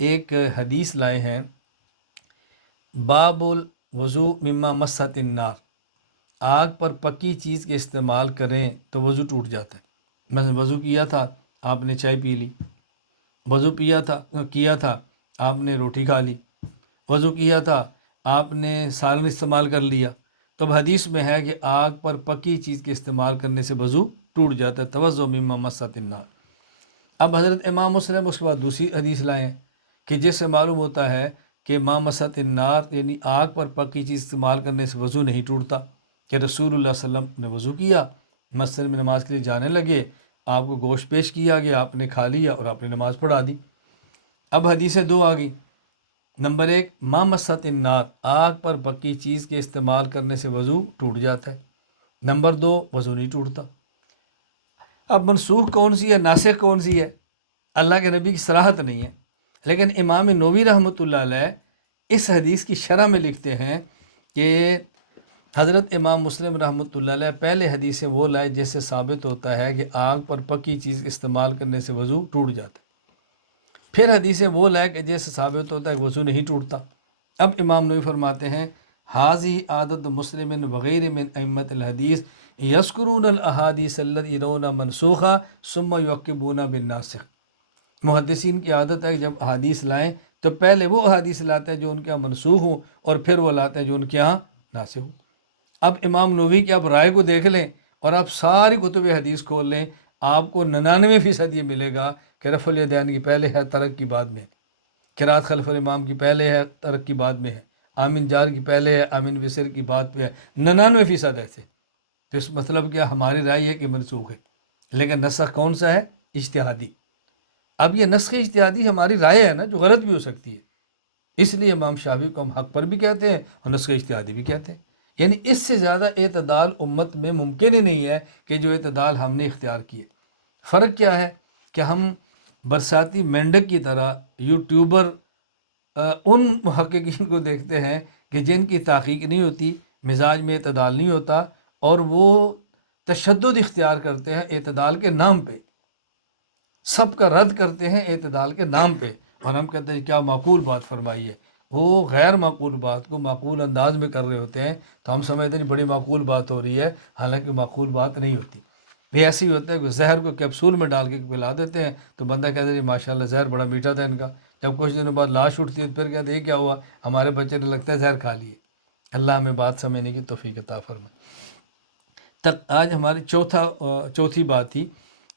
ایک حدیث لائے ہیں، باب الوضوء مما مست النار، آگ پر پکی چیز کے استعمال کریں تو وضو ٹوٹ جاتا ہے۔ مثلا وضو کیا تھا، آپ نے چائے پی لی، وضو کیا تھا آپ نے روٹی کھا لی، وضو کیا تھا آپ نے سالن استعمال کر لیا، تو اب حدیث میں ہے کہ آگ پر پکی چیز کے استعمال کرنے سے وضو ٹوٹ جاتا ہے، توضؤ مما مست النار۔ اب حضرت امام مسلم اس کے بعد دوسری حدیث لائیں کہ جس سے معلوم ہوتا ہے کہ ما مست النار یعنی آگ پر پکی چیز استعمال کرنے سے وضو نہیں ٹوٹتا، کہ رسول اللہ صلی اللہ علیہ وسلم نے وضو کیا، مسجد میں نماز کے لیے جانے لگے، آپ کو گوشت پیش کیا گیا، آپ نے کھا لیا اور آپ نے نماز پڑھا دی۔ اب حدیثیں 2 آ گئی، نمبر 1 ما مست النار، آگ پر پکی چیز کے استعمال کرنے سے وضو ٹوٹ جاتا ہے، نمبر 2 وضو نہیں ٹوٹتا۔ اب منسوخ کون سی ہے، ناسخ کون سی ہے؟ اللہ کے نبی کی صراحت نہیں ہے، لیکن امام نووی رحمۃ اللہ علیہ اس حدیث کی شرح میں لکھتے ہیں کہ حضرت امام مسلم رحمۃ اللہ علیہ پہلے حدیثیں وہ لائے جس سے ثابت ہوتا ہے کہ آگ پر پکی چیز استعمال کرنے سے وضو ٹوٹ جاتا ہے، پھر حدیثیں وہ لائے کہ جس سے ثابت ہوتا ہے کہ وضو نہیں ٹوٹتا۔ اب امام نووی فرماتے ہیں حاضی عادت مسلم وغیر من ائمۃ الحدیث یذکرون الاحادیث التی یرون منسوخہ ثم یعقبون بالناسخ۔ محدثین کی عادت ہے کہ جب احادیث لائیں تو پہلے وہ احادیث لاتے ہیں جو ان کے یہاں منسوخ ہوں اور پھر وہ لاتے ہیں جو ان کے یہاں ناسخ ہوں۔ اب امام نووی کی آپ رائے کو دیکھ لیں اور آپ ساری کتب حدیث کھول لیں، آپ کو 99% یہ ملے گا کہ رفع الیدین کی پہلے ہے، ترک کی بعد میں ہے، قرات خلف الامام کی پہلے ہے، ترک کی بعد میں ہے، آمین جار کی پہلے ہے، آمین وسر کی بعد پہ ہے، 99% ایسے۔ تو اس مطلب کیا ہماری رائے ہے کہ منسوخ ہے، لیکن نسخ کون سا ہے؟ اجتہادی۔ اب یہ نسخ اجتہادی ہماری رائے ہے نا، جو غلط بھی ہو سکتی ہے، اس لیے امام شافعی کو ہم حق پر بھی کہتے ہیں اور نسخ اجتہادی بھی کہتے ہیں۔ یعنی اس سے زیادہ اعتدال امت میں ممکن ہی نہیں ہے کہ جو اعتدال ہم نے اختیار کیے۔ فرق کیا ہے کہ ہم برساتی مینڈک کی طرح یوٹیوبر ان محققین کو دیکھتے ہیں کہ جن کی تحقیق نہیں ہوتی، مزاج میں اعتدال نہیں ہوتا، اور وہ تشدد اختیار کرتے ہیں اعتدال کے نام پہ، سب کا رد کرتے ہیں اعتدال کے نام پہ، اور ہم کہتے ہیں کیا معقول بات فرمائی ہے۔ وہ غیر معقول بات کو معقول انداز میں کر رہے ہوتے ہیں، تو ہم سمجھتے ہیں بڑی معقول بات ہو رہی ہے، حالانکہ معقول بات نہیں ہوتی۔ بھی ایسے ہی ہوتا ہے کہ زہر کو کیپسول میں ڈال کے پلا دیتے ہیں، تو بندہ کہتا ہے جی ماشاءاللہ زہر بڑا میٹھا تھا ان کا، جب کچھ دنوں بعد لاش اٹھتی ہے تو پھر کہتے ہیں یہ کیا ہوا، ہمارے بچے نے لگتا ہے زہر کھا لیے۔ اللہ ہمیں بات سمجھنے کی توفیق عطا فرمائے۔ تک آج ہماری چوتھی بات تھی،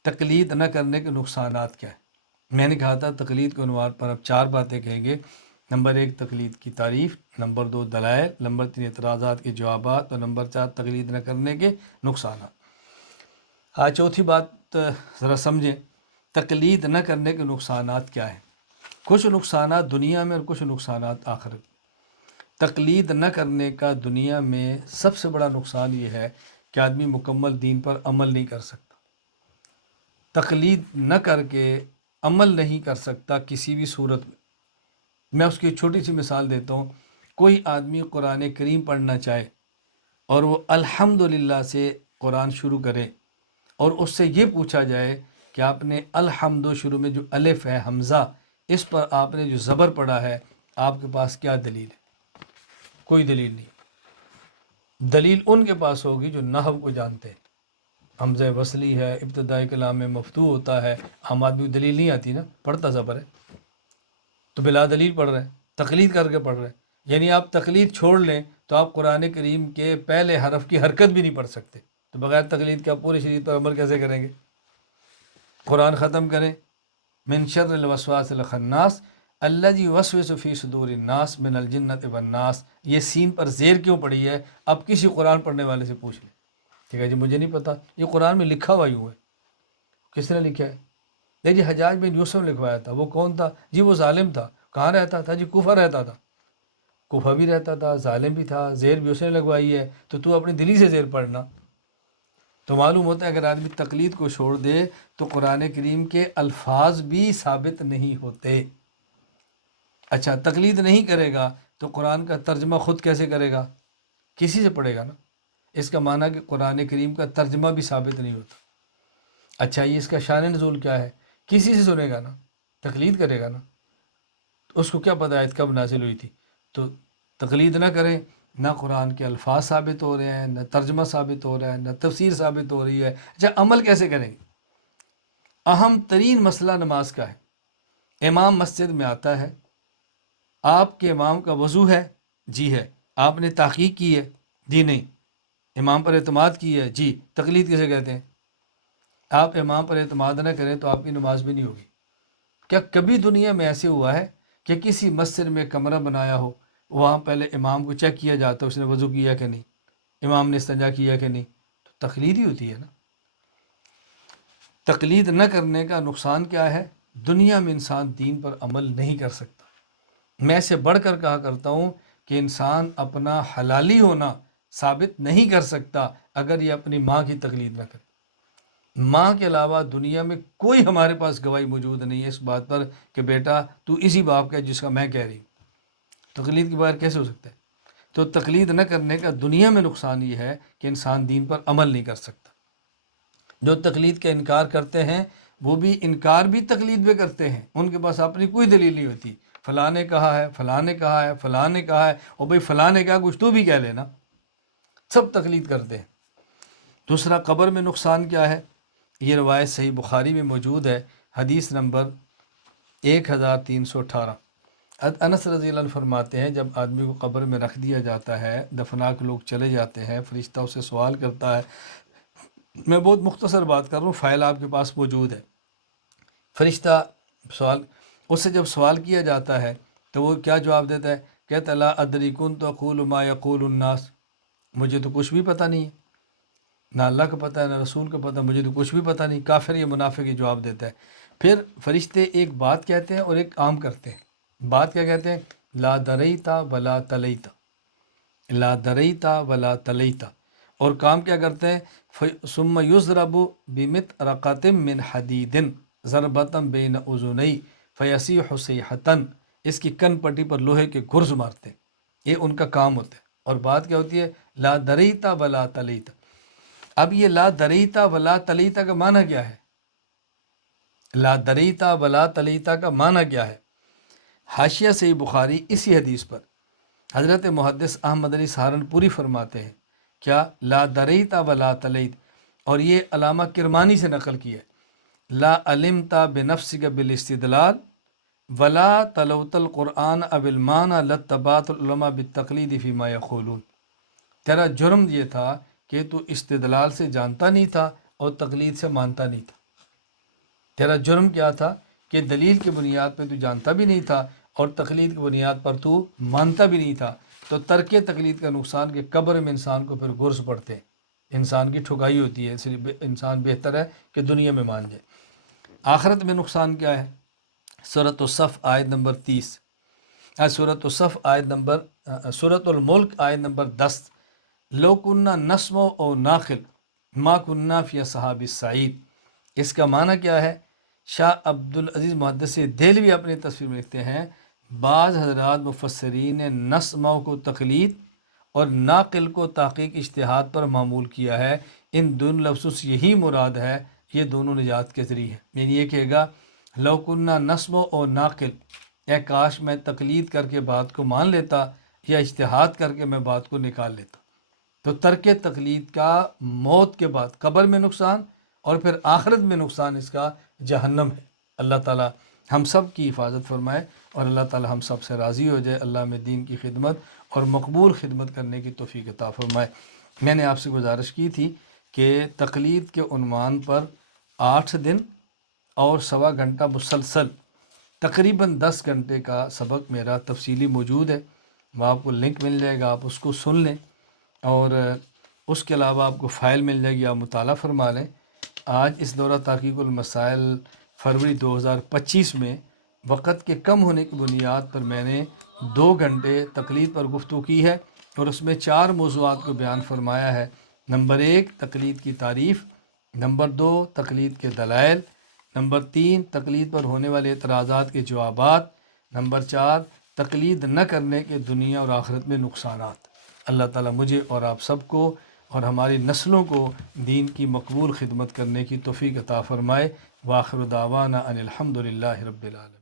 تقلید نہ کرنے کے نقصانات کیا ہیں۔ میں نے کہا تھا تقلید کے عنوان پر اب 4 باتیں کہیں گے۔ نمبر 1 تقلید کی تعریف، نمبر 2 دلائل، نمبر 3 اعتراضات کے جوابات، اور نمبر 4 تقلید نہ کرنے کے نقصانات۔ آج چوتھی بات ذرا سمجھیں، تقلید نہ کرنے کے نقصانات کیا ہیں۔ کچھ نقصانات دنیا میں اور کچھ نقصانات آخرت میں۔ تقلید نہ کرنے کا دنیا میں سب سے بڑا نقصان یہ ہے کہ آدمی مکمل دین پر عمل نہیں کر سکتا۔ تقلید نہ کر کے عمل نہیں کر سکتا کسی بھی صورت میں۔ میں اس کی چھوٹی سی مثال دیتا ہوں۔ کوئی آدمی قرآن کریم پڑھنا چاہے اور وہ الحمدللہ سے قرآن شروع کرے، اور اس سے یہ پوچھا جائے کہ آپ نے الحمد شروع میں جو الف ہے حمزہ، اس پر آپ نے جو زبر پڑھا ہے، آپ کے پاس کیا دلیل ہے؟ کوئی دلیل نہیں۔ دلیل ان کے پاس ہوگی جو نحو کو جانتے ہیں، حمزہ وصلی ہے، ابتدائی کلام میں مفتوح ہوتا ہے۔ عام آدمی کو دلیل نہیں آتی نا، پڑھتا زبر ہے تو بلا دلیل پڑھ رہے ہیں، تقلید کر کے پڑھ رہے ہیں۔ یعنی آپ تقلید چھوڑ لیں تو آپ قرآن کریم کے پہلے حرف کی حرکت بھی نہیں پڑھ سکتے، تو بغیر تقلید کے آپ پوری شریعت پر عمل کیسے کریں گے؟ قرآن ختم کریں، من شر الوسواس الخناس الذی یوسوس فی صدور الناس من الجنۃ والناس۔ یہ سین پر زیر کیوں پڑی ہے؟ اب کسی قرآن پڑھنے والے سے پوچھ لیں، ٹھیک ہے جی مجھے نہیں پتا، یہ قرآن میں لکھا ہوا یوں ہے۔ کس نے لکھا ہے؟ نہیں جی حجاج بن یوسف لکھوایا تھا۔ وہ کون تھا؟ جی وہ ظالم تھا۔ کہاں رہتا تھا؟ جی کوفہ رہتا تھا۔ کوفہ بھی رہتا تھا، ظالم بھی تھا، زیر بھی اس نے لگوائی ہے، تو اپنی دلی سے زیر پڑھنا۔ تو معلوم ہوتا ہے اگر آدمی تقلید کو چھوڑ دے تو قرآن کریم کے الفاظ بھی ثابت نہیں ہوتے۔ اچھا تقلید نہیں کرے گا تو قرآن کا ترجمہ خود کیسے کرے گا؟ کسی سے پڑھے گا نا۔ اس کا معنی کہ قرآن کریم کا ترجمہ بھی ثابت نہیں ہوتا۔ اچھا یہ اس کا شان نزول کیا ہے؟ کسی سے سنے گا نا، تقلید کرے گا نا، تو اس کو کیا پتہ آیت کب نازل ہوئی تھی؟ تو تقلید نہ کریں، نہ قرآن کے الفاظ ثابت ہو رہے ہیں، نہ ترجمہ ثابت ہو رہا ہے، نہ تفسیر ثابت ہو رہی ہے۔ اچھا عمل کیسے کریں گے؟ اہم ترین مسئلہ نماز کا ہے۔ امام مسجد میں آتا ہے، آپ کے امام کا وضو ہے؟ جی ہے۔ آپ نے تحقیق کی ہے؟ جی نہیں۔ امام پر اعتماد کی ہے؟ جی۔ تقلید کسے کہتے ہیں؟ آپ امام پر اعتماد نہ کریں تو آپ کی نماز بھی نہیں ہوگی۔ کیا کبھی دنیا میں ایسے ہوا ہے کہ کسی مسجد میں کمرہ بنایا ہو، وہاں پہلے امام کو چیک کیا جاتا ہے اس نے وضو کیا کہ نہیں، امام نے استنجا کیا کہ نہیں؟ تو تقلید ہی ہوتی ہے نا۔ تقلید نہ کرنے کا نقصان کیا ہے؟ دنیا میں انسان دین پر عمل نہیں کر سکتا۔ میں سے بڑھ کر کہا کرتا ہوں کہ انسان اپنا حلالی ہونا ثابت نہیں کر سکتا اگر یہ اپنی ماں کی تقلید نہ کرے۔ ماں کے علاوہ دنیا میں کوئی ہمارے پاس گواہی موجود نہیں ہے اس بات پر کہ بیٹا تو اسی باپ کا ہے جس کا میں کہہ رہی ہوں۔ تقلید کے بغیر کیسے ہو سکتا ہے؟ تو تقلید نہ کرنے کا دنیا میں نقصان یہ ہے کہ انسان دین پر عمل نہیں کر سکتا۔ جو تقلید کا انکار کرتے ہیں وہ بھی انکار بھی تقلید پہ کرتے ہیں، ان کے پاس اپنی کوئی دلیل نہیں ہوتی۔ فلاں نے کہا ہے، فلاں نے کہا ہے، فلاں نے کہا ہے، اور بھئی فلاں نے کہا کچھ تو بھی کہہ لینا، سب تقلید کرتے ہیں۔ دوسرا قبر میں نقصان کیا ہے؟ یہ روایت صحیح بخاری میں موجود ہے، حدیث نمبر 1318۔ انس رضی اللہ عنہ فرماتے ہیں جب آدمی کو قبر میں رکھ دیا جاتا ہے، دفنا کے لوگ چلے جاتے ہیں، فرشتہ اسے سوال کرتا ہے۔ میں بہت مختصر بات کر رہا ہوں، فائل آپ کے پاس موجود ہے۔ فرشتہ سوال، اس سے جب سوال کیا جاتا ہے تو وہ کیا جواب دیتا ہے؟ کہتا لا ادری کنت اقول ما یقول الناس، مجھے تو کچھ بھی پتہ نہیں ہے، نہ اللہ کا پتہ ہے نہ رسول کا پتہ، مجھے تو کچھ بھی پتہ نہیں۔ کافر یا منافق یہ جواب دیتا ہے۔ پھر فرشتے ایک بات کہتے ہیں اور ایک عام کرتے ہیں۔ بات کیا کہتے ہیں؟ لا دریتا ولا تلیتا، لا دریتا ولا تلیتا، اور کام کیا کرتے ہیں؟ ثم یضرب بمطرقۃ من حدید ضربۃ بین اذنی فیصیح صیحۃ اس کی کن پٹی پر لوہے کے گرز مارتے ہیں، یہ ان کا کام ہوتا ہے۔ اور بات کیا ہوتی ہے؟ لا دریتا ولا تلیتا۔ اب یہ لا دریتا ولا تلیتا کا معنی کیا ہے؟ لا دریتا ولا تلیتا کا معنی کیا ہے؟ حاشیہ صحیح بخاری اسی حدیث پر حضرت محدث احمد علی سہارنپوری فرماتے ہیں، کیا؟ لا دریتا ولا تلیت، اور یہ علامہ کرمانی سے نقل کیا ہے، لا علمتا بنفسک بالاستدلال ولا تلوت القرآن اب المعنی لتبات العلماء بالتقلید فیما یقولون۔ تیرا جرم یہ تھا کہ تو استدلال سے جانتا نہیں تھا اور تقلید سے مانتا نہیں تھا۔ تیرا جرم کیا تھا؟ کہ دلیل کی بنیاد پہ تو جانتا بھی نہیں تھا اور تقلید کی بنیاد پر تو مانتا بھی نہیں تھا۔ تو ترک تقلید کا نقصان کہ قبر میں انسان کو پھر گرز پڑتے ہیں، انسان کی ٹھکائی ہوتی ہے، اس لیے انسان بہتر ہے کہ دنیا میں مان جائے۔ آخرت میں نقصان کیا ہے؟ سورۃ الصف آیت نمبر 30، سورۃ الصف آیت نمبر سورۃ الملک آیت نمبر 10، لو کننا نسمع او ناقل ما کننا فی اصحاب السعید۔ اس کا معنی کیا ہے؟ شاہ عبدالعزیز محدث دہلوی اپنی تصویر میں لکھتے ہیں، بعض حضرات مفسرین نے نسمع کو تقلید اور ناقل کو تحقیق اجتہاد پر معمول کیا ہے۔ ان دونوں لفظوں سے یہی مراد ہے، یہ دونوں نجات کے ذریعے ہیں۔ یعنی یہ کہے گا لو کننا نسمع اور ناقل، اے کاش میں تقلید کر کے بات کو مان لیتا یا اجتہاد کر کے میں بات کو نکال لیتا۔ تو ترک تقلید کا موت کے بعد قبر میں نقصان اور پھر آخرت میں نقصان اس کا جہنم ہے۔ اللہ تعالی ہم سب کی حفاظت فرمائے اور اللہ تعالی ہم سب سے راضی ہو جائے۔ اللہ میں دین کی خدمت اور مقبول خدمت کرنے کی توفیق عطا فرمائے۔ میں نے آپ سے گزارش کی تھی کہ تقلید کے عنوان پر 8 دن اور 1.25 گھنٹہ مسلسل تقریباً 10 گھنٹے کا سبق میرا تفصیلی موجود ہے، وہ آپ کو لنک مل جائے گا، آپ اس کو سن لیں، اور اس کے علاوہ آپ کو فائل مل جائے گی، آپ مطالعہ فرما لیں۔ آج اس دورہ تحقیق المسائل فروری 2025 میں وقت کے کم ہونے کی بنیاد پر میں نے 2 گھنٹے تقلید پر گفتگو کی ہے اور اس میں 4 موضوعات کو بیان فرمایا ہے۔ نمبر 1 تقلید کی تعریف، نمبر 2 تقلید کے دلائل، نمبر 3 تقلید پر ہونے والے اعتراضات کے جوابات، نمبر 4 تقلید نہ کرنے کے دنیا اور آخرت میں نقصانات۔ اللہ تعالیٰ مجھے اور آپ سب کو اور ہماری نسلوں کو دین کی مقبول خدمت کرنے کی توفیق عطا فرمائے۔ وآخر دعوانا ان الحمد للہ رب العالمین۔